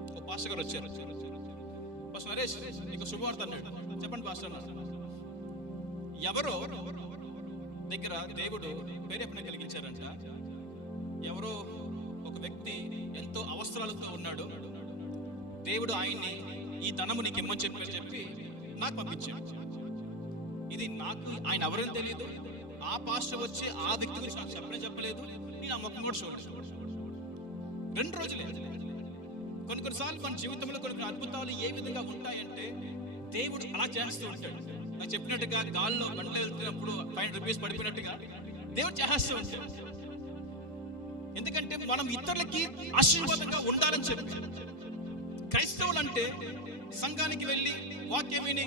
ఒక పాస్టర్ గారు వచ్చారు. పాస్టర్ నరేష్ నీకు శుభవార్త అన్నాడు. చెప్పండి పాస్టర్ అన్నాడు. ఎవరో దగ్గర దేవుడు ప్రేరేపణ కలిగించారంట. ఎవరో ఒక వ్యక్తి ఎంతో అవసరాలతో ఉన్నాడు. దేవుడు ఆయన్ని ఈ ధనము నీకు ఇమ్మని చెప్పి నాకు పంపించాడు. ఇది నాకు ఆయన ఎవరని తెలియదు. ఆ పాస్టర్ వచ్చి ఆ వ్యక్తి గురించి నాకు చెప్పలేదు. నేను ఆ మొక్క కూడా చూడలేదు. 2 రోజులే. కొన్నిసార్లు మన జీవితంలో కొన్ని అద్భుతాలు ఏ విధంగా ఉంటాయంటే దేవుడు అలా చేస్తూ ఉంటాడు. నాకు చెప్పినట్టుగా గాల్లో బండ్లో వెళ్తున్నప్పుడు 500 రూపీస్ పడిపోయినట్టుగా దేవుడు చేస్తూ ఉంటాడు. ఎందుకంటే మనం ఇతరులకి ఆశీర్వాదంగా ఉండాలని చెప్పి. క్రైస్తవులు అంటే సంఘానికి వెళ్ళి వాక్యం విని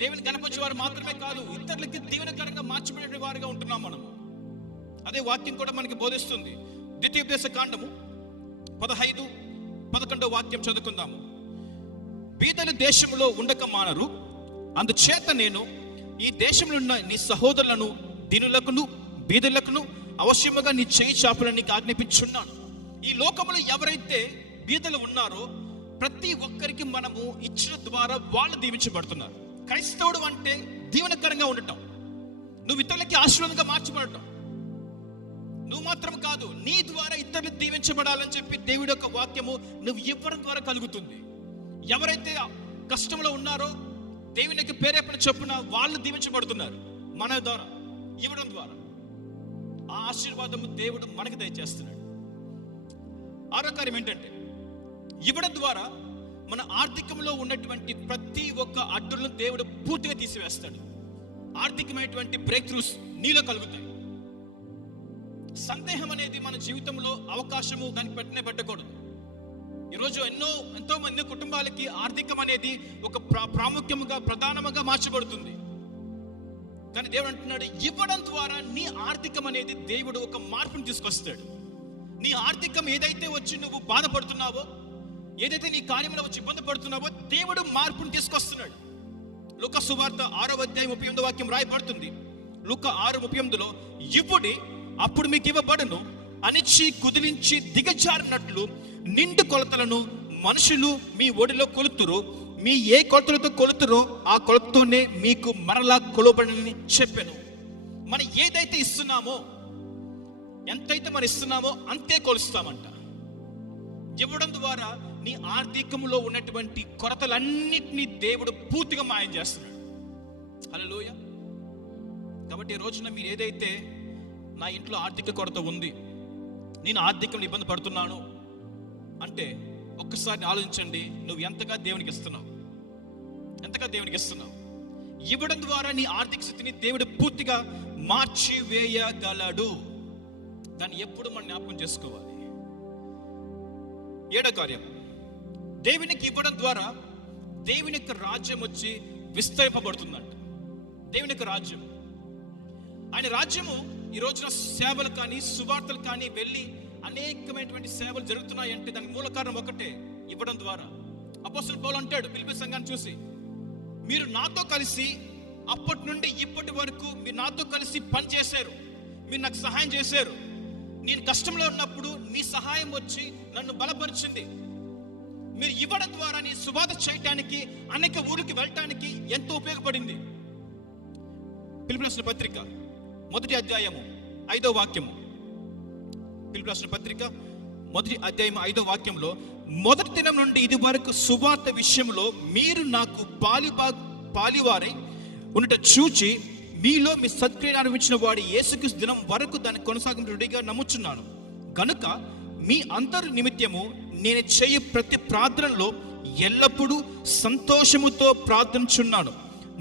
దేవుని కనపరిచే వారు మాత్రమే కాదు, ఇతరులకి దీవెనకరంగా మార్చిపోయే వారుగా ఉంటున్నాం మనం. అదే వాక్యం కూడా మనకి బోధిస్తుంది. ద్వితీయోపదేశ కాండము 15-11 వాక్యం చదువుకుందాము. బీదలు దేశంలో ఉండక మానరు, అందుచేత నేను ఈ దేశంలో ఉన్న నీ సహోదరులను దీనులకును బీదలకును అవశ్యముగా నీ చేయి చాపులని నీకు ఆజ్ఞాపించున్నాను. ఈ లోకములో ఎవరైతే బీదలు ఉన్నారో ప్రతి ఒక్కరికి మనము ఇచ్చిన ద్వారా వాళ్ళు దీవించబడుతున్నారు. క్రైస్తవుడు అంటే దీవెనకరంగా ఉండటం, నువ్వు ఇతరులకి ఆశీర్వాదంగా మార్చబడటం. నువ్వు మాత్రం కాదు, నీ ద్వారా ఇతరులు దీవించబడాలని చెప్పి దేవుడి యొక్క వాక్యము నువ్వు ఇవ్వడం ద్వారా కలుగుతుంది. ఎవరైతే కష్టంలో ఉన్నారో దేవుని యొక్క ప్రేరేపణ చొప్పున వాళ్ళు దీవించబడుతున్నారు మన ద్వారా, ఇవ్వడం ద్వారా. ఆ ఆశీర్వాదము దేవుడు మనకి దయచేస్తున్నాడు. ఆరో కార్యం ఏంటంటే ఇవ్వడం ద్వారా మన ఆర్థికంలో ఉన్నటువంటి ప్రతి ఒక్క అడ్డులను దేవుడు పూర్తిగా తీసివేస్తాడు. ఆర్థికమైనటువంటి బ్రేక్ త్రూస్ నీలో కలుగుతాయి. సందేహం అనేది మన జీవితంలో అవకాశము దానికి పెట్టకూడదు. ఈరోజు ఎంతో మంది కుటుంబాలకి ఆర్థికం అనేది ఒక ప్రాముఖ్యముగా ప్రధానముగా మార్చబడుతుంది. కానీ దేవుడు అంటున్నాడు, ఇవ్వడం ద్వారా నీ ఆర్థికం అనేది దేవుడు ఒక మార్పును తీసుకొస్తాడు. నీ ఆర్థికం ఏదైతే వచ్చి నువ్వు బాధపడుతున్నావో, ఏదైతే నీ కార్యంలో వచ్చి ఇబ్బంది పడుతున్నావో, దేవుడు మార్పును తీసుకొస్తున్నాడు. లూకా సువార్త 6:38 వాక్యం రాయబడుతుంది. లూకా 6:38లో ఇవ్వుడి అప్పుడు మీకు ఇవ్వబడును, అనిచ్చి కుదిరించి దిగజారినట్లు నిండు కొలతలను మనుషులు మీ ఒడిలో కొలుతురు, మీ ఏ కొలతలతో కొలుతురో ఆ కొలతతోనే మీకు మరలా కొలబడని చెప్పాను. మనం ఏదైతే ఇస్తున్నామో, ఎంతైతే మనం ఇస్తున్నామో అంతే కొలుస్తామంట. ఇవ్వడం ద్వారా నీ ఆర్థికంలో ఉన్నటువంటి కొరతలన్నిటినీ దేవుడు పూర్తిగా మాయం చేస్తున్నాడు. హల్లెలూయా. కాబట్టి ఈ రోజున మీరు ఏదైతే నా ఇంట్లో ఆర్థిక కొరత ఉంది, నేను ఆర్థికంలో ఇబ్బంది పడుతున్నాను అంటే ఒక్కసారి ఆలోచించండి, నువ్వు ఎంతగా దేవునికి ఇస్తున్నావు. ఇవ్వడం ద్వారా నీ ఆర్థిక స్థితిని దేవుడు పూర్తిగా మార్చి వేయగలడు. దాన్ని ఎప్పుడు మనం జ్ఞాపకం చేసుకోవాలి. 7వ కార్యం, దేవునికి ఇవ్వడం ద్వారా దేవుని యొక్క రాజ్యం వచ్చి విస్తరింపబడుతుందంట. దేవుని యొక్క రాజ్యం, ఆయన రాజ్యము ఈ రోజున సేవలు కానీ సువార్తలు కానీ వెళ్ళి అనేకమైనటువంటి సేవలు జరుగుతున్నాయంటే దానికి మూల కారణం ఒకటే, ఇవ్వడం ద్వారా. అపోస్తలుడు పౌలు అంటాడు ఫిలిప్పీ సంఘాన్ని చూసి, మీరు నాతో కలిసి అప్పటి నుండి ఇప్పటి వరకు మీరు నాతో కలిసి పని చేశారు, మీరు నాకు సహాయం చేశారు. నేను కష్టంలో ఉన్నప్పుడు మీ సహాయం వచ్చి నన్ను బలపరిచింది. మీరు ఇవ్వడం ద్వారా నీ సువార్త చేయటానికి, అనేక ఊరికి వెళ్ళటానికి ఎంతో ఉపయోగపడింది. ఫిలిప్పీ రాసిన పత్రిక 1వ అధ్యాయము 5వ వాక్యము. ఫిలిప్పీ రాసిన పత్రిక 1వ అధ్యాయం 5వ వాక్యంలో, మొదటి దినం నుండి ఇది వరకు సువార్త విషయంలో మీరు నాకు పాలివారై ఉన్నట చూచి మీలో మీ సత్క్రియను అనుభవించిన వాడి యేసుక్రీస్తు దినం వరకు దాన్ని కొనసాగించుడిగా నమ్ముచున్నాను. కనుక మీ అందరి నిమిత్తము నేను చేయు ప్రతి ప్రార్థనలో ఎల్లప్పుడూ సంతోషముతో ప్రార్థించున్నాను.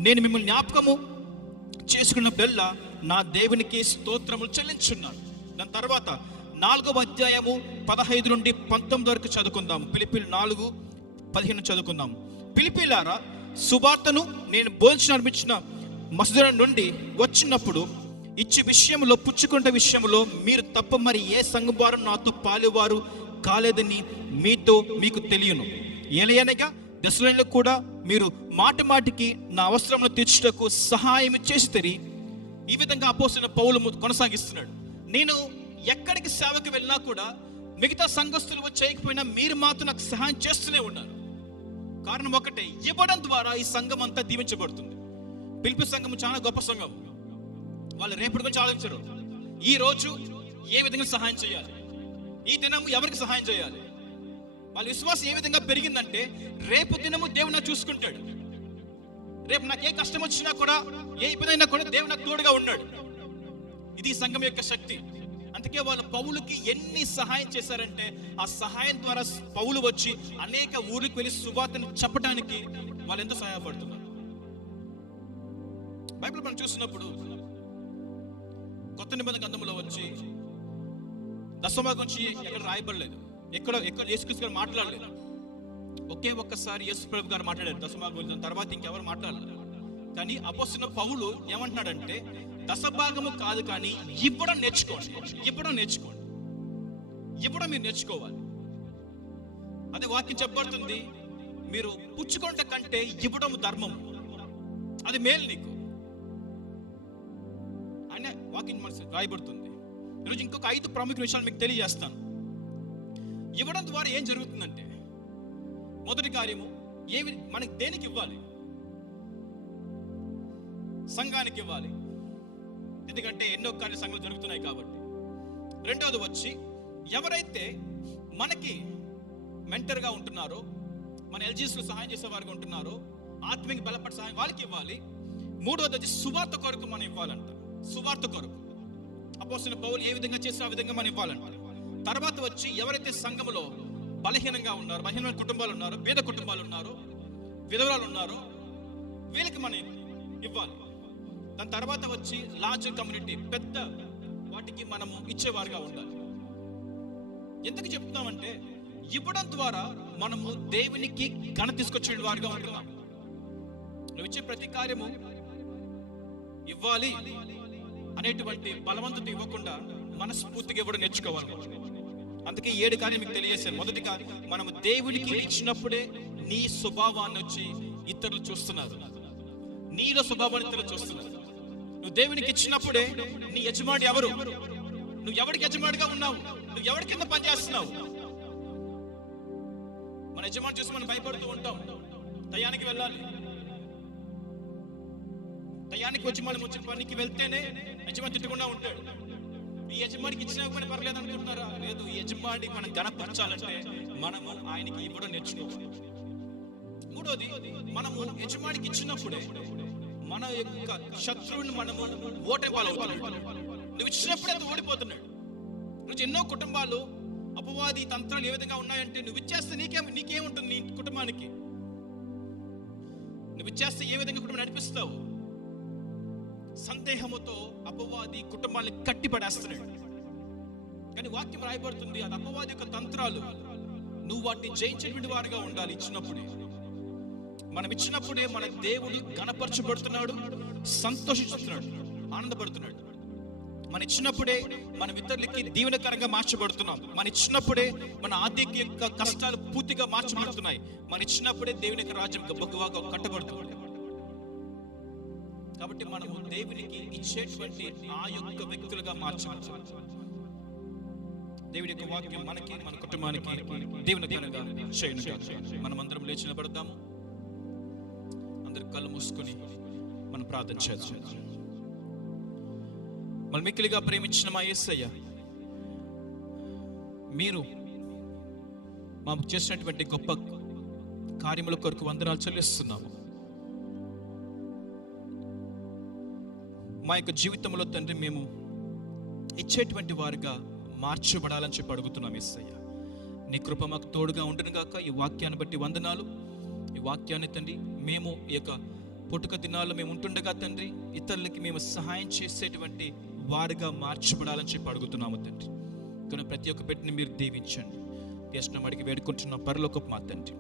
నేను మిమ్మల్ని జ్ఞాపకము చేసుకున్న బెల్ల నా దేవునికి స్తోత్రములు చెల్లించున్నాను. దాని తర్వాత 4వ అధ్యాయము 15 నుండి 19 వరకు చదువుకుందాం. ఫిలిప్పీలు 4:15 చదువుకుందాం. ఫిలిప్పీలారా, సువార్తను నేను బోధించి నడిపించిన మస్జిద్ నుండి వచ్చినప్పుడు ఇచ్చే విషయంలో, పుచ్చుకుంటే విషయంలో మీరు తప్ప మరి ఏ సంఘం వారు నాతో పాలువారు కాలేదని మీకు తెలియను. ఏలయనగా దశలో కూడా మీరు మాటికి నా అవసరమును తీర్చుటకు సహాయం చేసి తెరి. ఈ విధంగా అపోస్తలుడైన పౌలు కొనసాగిస్తున్నాడు. నేను ఎక్కడికి సేవకు వెళ్ళినా కూడా మిగతా సంఘస్థులు చేయకపోయినా మీరు మాత్రం నాకు సహాయం చేస్తూనే ఉన్నారు. కారణం ఒకటే, ఇవ్వడం ద్వారా ఈ సంఘం అంతా దీవించబడుతుంది. పిలిపి సంఘం చాలా గొప్ప సంఘం. వాళ్ళు రేపటి గురించి ఆలోచించరు. ఈ రోజు ఏ విధంగా సహాయం చేయాలి, ఈ దినము ఎవరికి సహాయం చేయాలి. వాళ్ళ విశ్వాసం ఏ విధంగా పెరిగిందంటే, రేపు దినము దేవుడు నాకు చూసుకుంటాడు. రేపు నాకు ఏ కష్టం వచ్చినా కూడా, ఏ ఇబ్బంది అయినా కూడా దేవుడు నాకు తోడుగా ఉన్నాడు. ఇది సంఘం యొక్క శక్తి. అందుకే వాళ్ళు పౌలుకి ఎన్ని సహాయం చేశారంటే, ఆ సహాయం ద్వారా పౌలు వచ్చి అనేక ఊరికి వెళ్ళి సువార్తను చెప్పడానికి వాళ్ళు ఎంతో సహాయపడుతున్నారు. బైబిల్ మనం చూసినప్పుడు కొత్త నిబంధన గ్రంథంలో వచ్చి దశమ గురించి ఎక్కడ రాయబడలేదు, ఎక్కడ యేసుక్రీస్తు గారు మాట్లాడలేదు. ఒకే ఒక్కసారి యేసు ప్రభు గారు మాట్లాడారు దశమ గురించి, తర్వాత ఇంకెవరు మాట్లాడలేదు. కానీ అపోస్తలుడైన పౌలు ఏమంటున్నాడంటే, దశభాగము కాదు కానీ ఇవ్వడం నేర్చుకోండి, ఇవ్వడం మీరు నేర్చుకోవాలి. అదే వాక్యం చెప్పబడుతుంది, మీరు పుచ్చుకొనుట కంటే ఇవ్వడం ధర్మం, అది మేలు నీకు అనే వాక్యం మనసు రాయబడుతుంది. ఈరోజు ఇంకొక 5 ప్రాముఖ్య విషయాలు మీకు తెలియజేస్తాను. ఇవ్వడం ద్వారా ఏం జరుగుతుందంటే, మొదటి కార్యము, మనకి దేనికి ఇవ్వాలి? సంఘానికి ఇవ్వాలి, ఎందుకంటే ఎన్నో కార్య సంఘాలు జరుగుతున్నాయి కాబట్టి. రెండవది వచ్చి, ఎవరైతే మనకి మెంటర్గా ఉంటున్నారో, మన ఎల్జీస్లో సహాయం చేసేవారుగా ఉంటున్నారో, ఆత్మీయ బలపడి సహాయం వాళ్ళకి ఇవ్వాలి. మూడవది వచ్చి సువార్త కొరకు మనం ఇవ్వాలంట. సువార్త కొరకు అపోస్తలుడైన పౌలు ఏ విధంగా చేస్తే ఆ విధంగా మనం ఇవ్వాలంట. తర్వాత వచ్చి, ఎవరైతే సంఘములో బలహీనంగా ఉన్నారో, బలహీనమైన కుటుంబాలు ఉన్నారో, పేద కుటుంబాలు ఉన్నారో, విధవరాలు ఉన్నారో, వీళ్ళకి మనం ఇవ్వాలి. దాని తర్వాత వచ్చి లార్జ్ కమ్యూనిటీ, పెద్ద వాటికి మనము ఇచ్చేవారుగా ఉండాలి. ఎందుకు చెప్తున్నామంటే, ఇవ్వడం ద్వారా మనము దేవునికి ఘనత తీసుకొచ్చే వారుగా ఉంటున్నాం. నువ్వు ఇచ్చే ప్రతి కార్యము ఇవ్వాలి అనేటువంటి బలవంతుడు ఇవ్వకుండా మనస్ఫూర్తిగా ఇవ్వడం నేర్చుకోవాలి. అందుకే 7 కార్యం మీకు తెలియజేశాను. మొదటి కార్యం, మనము దేవునికి ఇచ్చినప్పుడే నీ స్వభావాన్ని వచ్చి ఇతరులు చూస్తున్నారు. నీలో స్వభావాన్ని ఇతరులు చూస్తున్నారు. నువ్వు దేవునికి ఇచ్చినప్పుడే నీ యజమాని ఎవరు, నువ్వు ఎవరికి యజమానిగా ఉన్నావు, నువ్వు ఎవరి కింద పనిచేస్తున్నావు. మన యజమాని చూసి మనం భయపడుతూ ఉంటాం. టయానికి వెళ్ళాలి, టయానికి వచ్చి మనం వచ్చే పనికి వెళ్తేనే యజమాని తిట్టకుండా ఉంటాడు. ఈ యజమానికి ఇచ్చినా పని పర్లేదు అనుకుంటున్నారా? లేదు, ఈ యజమాని మనం ఘనపరచాలంటే మనము ఆయనకి ఇవ్వడం నేర్చుకోవాలి. మూడోది, మనము యజమానికి ఇచ్చినప్పుడే మన యొక్క శత్రువుని మనము ఓటేపాలవుతున్నాడు. నువ్వు ఇచ్చినప్పుడే అది ఓడిపోతున్నాడు. నువ్వు ఎన్నో కుటుంబాలు అపవాది తంత్రాలు ఏ విధంగా ఉన్నాయంటే, నువ్వు ఇచ్చేస్తే నీకేముంటుంది నీ కుటుంబానికి? నువ్వు ఇచ్చేస్తే ఏ విధంగా కుటుంబం నడిపిస్తావు? సందేహముతో అపవాది కుటుంబాన్ని కట్టిపడేస్తున్నాడు. కానీ వాక్యం రాయబడుతుంది, అది అపవాది యొక్క తంత్రాలు. నువ్వు వాటిని జయించేటువంటి వారుగా ఉండాలి. ఇచ్చినప్పుడే, మనం ఇచ్చినప్పుడే మన దేవుడు గణపరచబడుతున్నాడు, సంతోషిస్తున్నాడు, ఆనందపడుతున్నాడు. మనం ఇచ్చినప్పుడే మనం ఇతరులకి దీవెనకరంగా మార్చబడుతున్నాం. మనం ఇచ్చినప్పుడే మన ఆర్థిక యొక్క కష్టాలు పూర్తిగా మార్చబడుతున్నాయి. మనం ఇచ్చినప్పుడే దేవుని యొక్క రాజ్యం బహుగా కట్టబడుతుంది. కాబట్టి మనము దేవునికి ఇచ్చేటువంటి ఆ యొక్క వ్యక్తులుగా మార్చబడాలి. దేవుడి యొక్క వాక్యం మనకి, మన కుటుంబానికి దీవెనకరంగా చేయనుగా. మనం అందరం లేచి నిలబడతాము. అందరు కళ్ళు మూసుకొని మనం ప్రార్థన చేద్దాం. మన మిక్కిలిగా ప్రేమించిన మా యేసయ్య, మీరు మాకు చేసినటువంటి గొప్ప కార్యముల కొరకు వందనాలు చెల్లిస్తున్నాము. మా యొక్క జీవితంలో తండ్రి, మేము ఇచ్చేటువంటి వారుగా మార్చబడాలని చెప్పి అడుగుతున్నాం యేసయ్య. నీ కృప మాకు తోడుగా ఉండును గాక. ఈ వాక్యాన్ని బట్టి వందనాలు. ఈ వాక్యాన్ని తండ్రి, మేము ఈ యొక్క పుట్టుక దినాల్లో మేము ఉంటుండగా తండ్రి, ఇతరులకి మేము సహాయం చేసేటువంటి వారుగా మార్చబడాలని చెప్పి అడుగుతున్నాము తండ్రి. కానీ ప్రతి ఒక్క పెట్టిని మీరు దీవించండి. చేసిన వాడికి వేడుకుంటున్న పరలోకపు మా తండ్రి.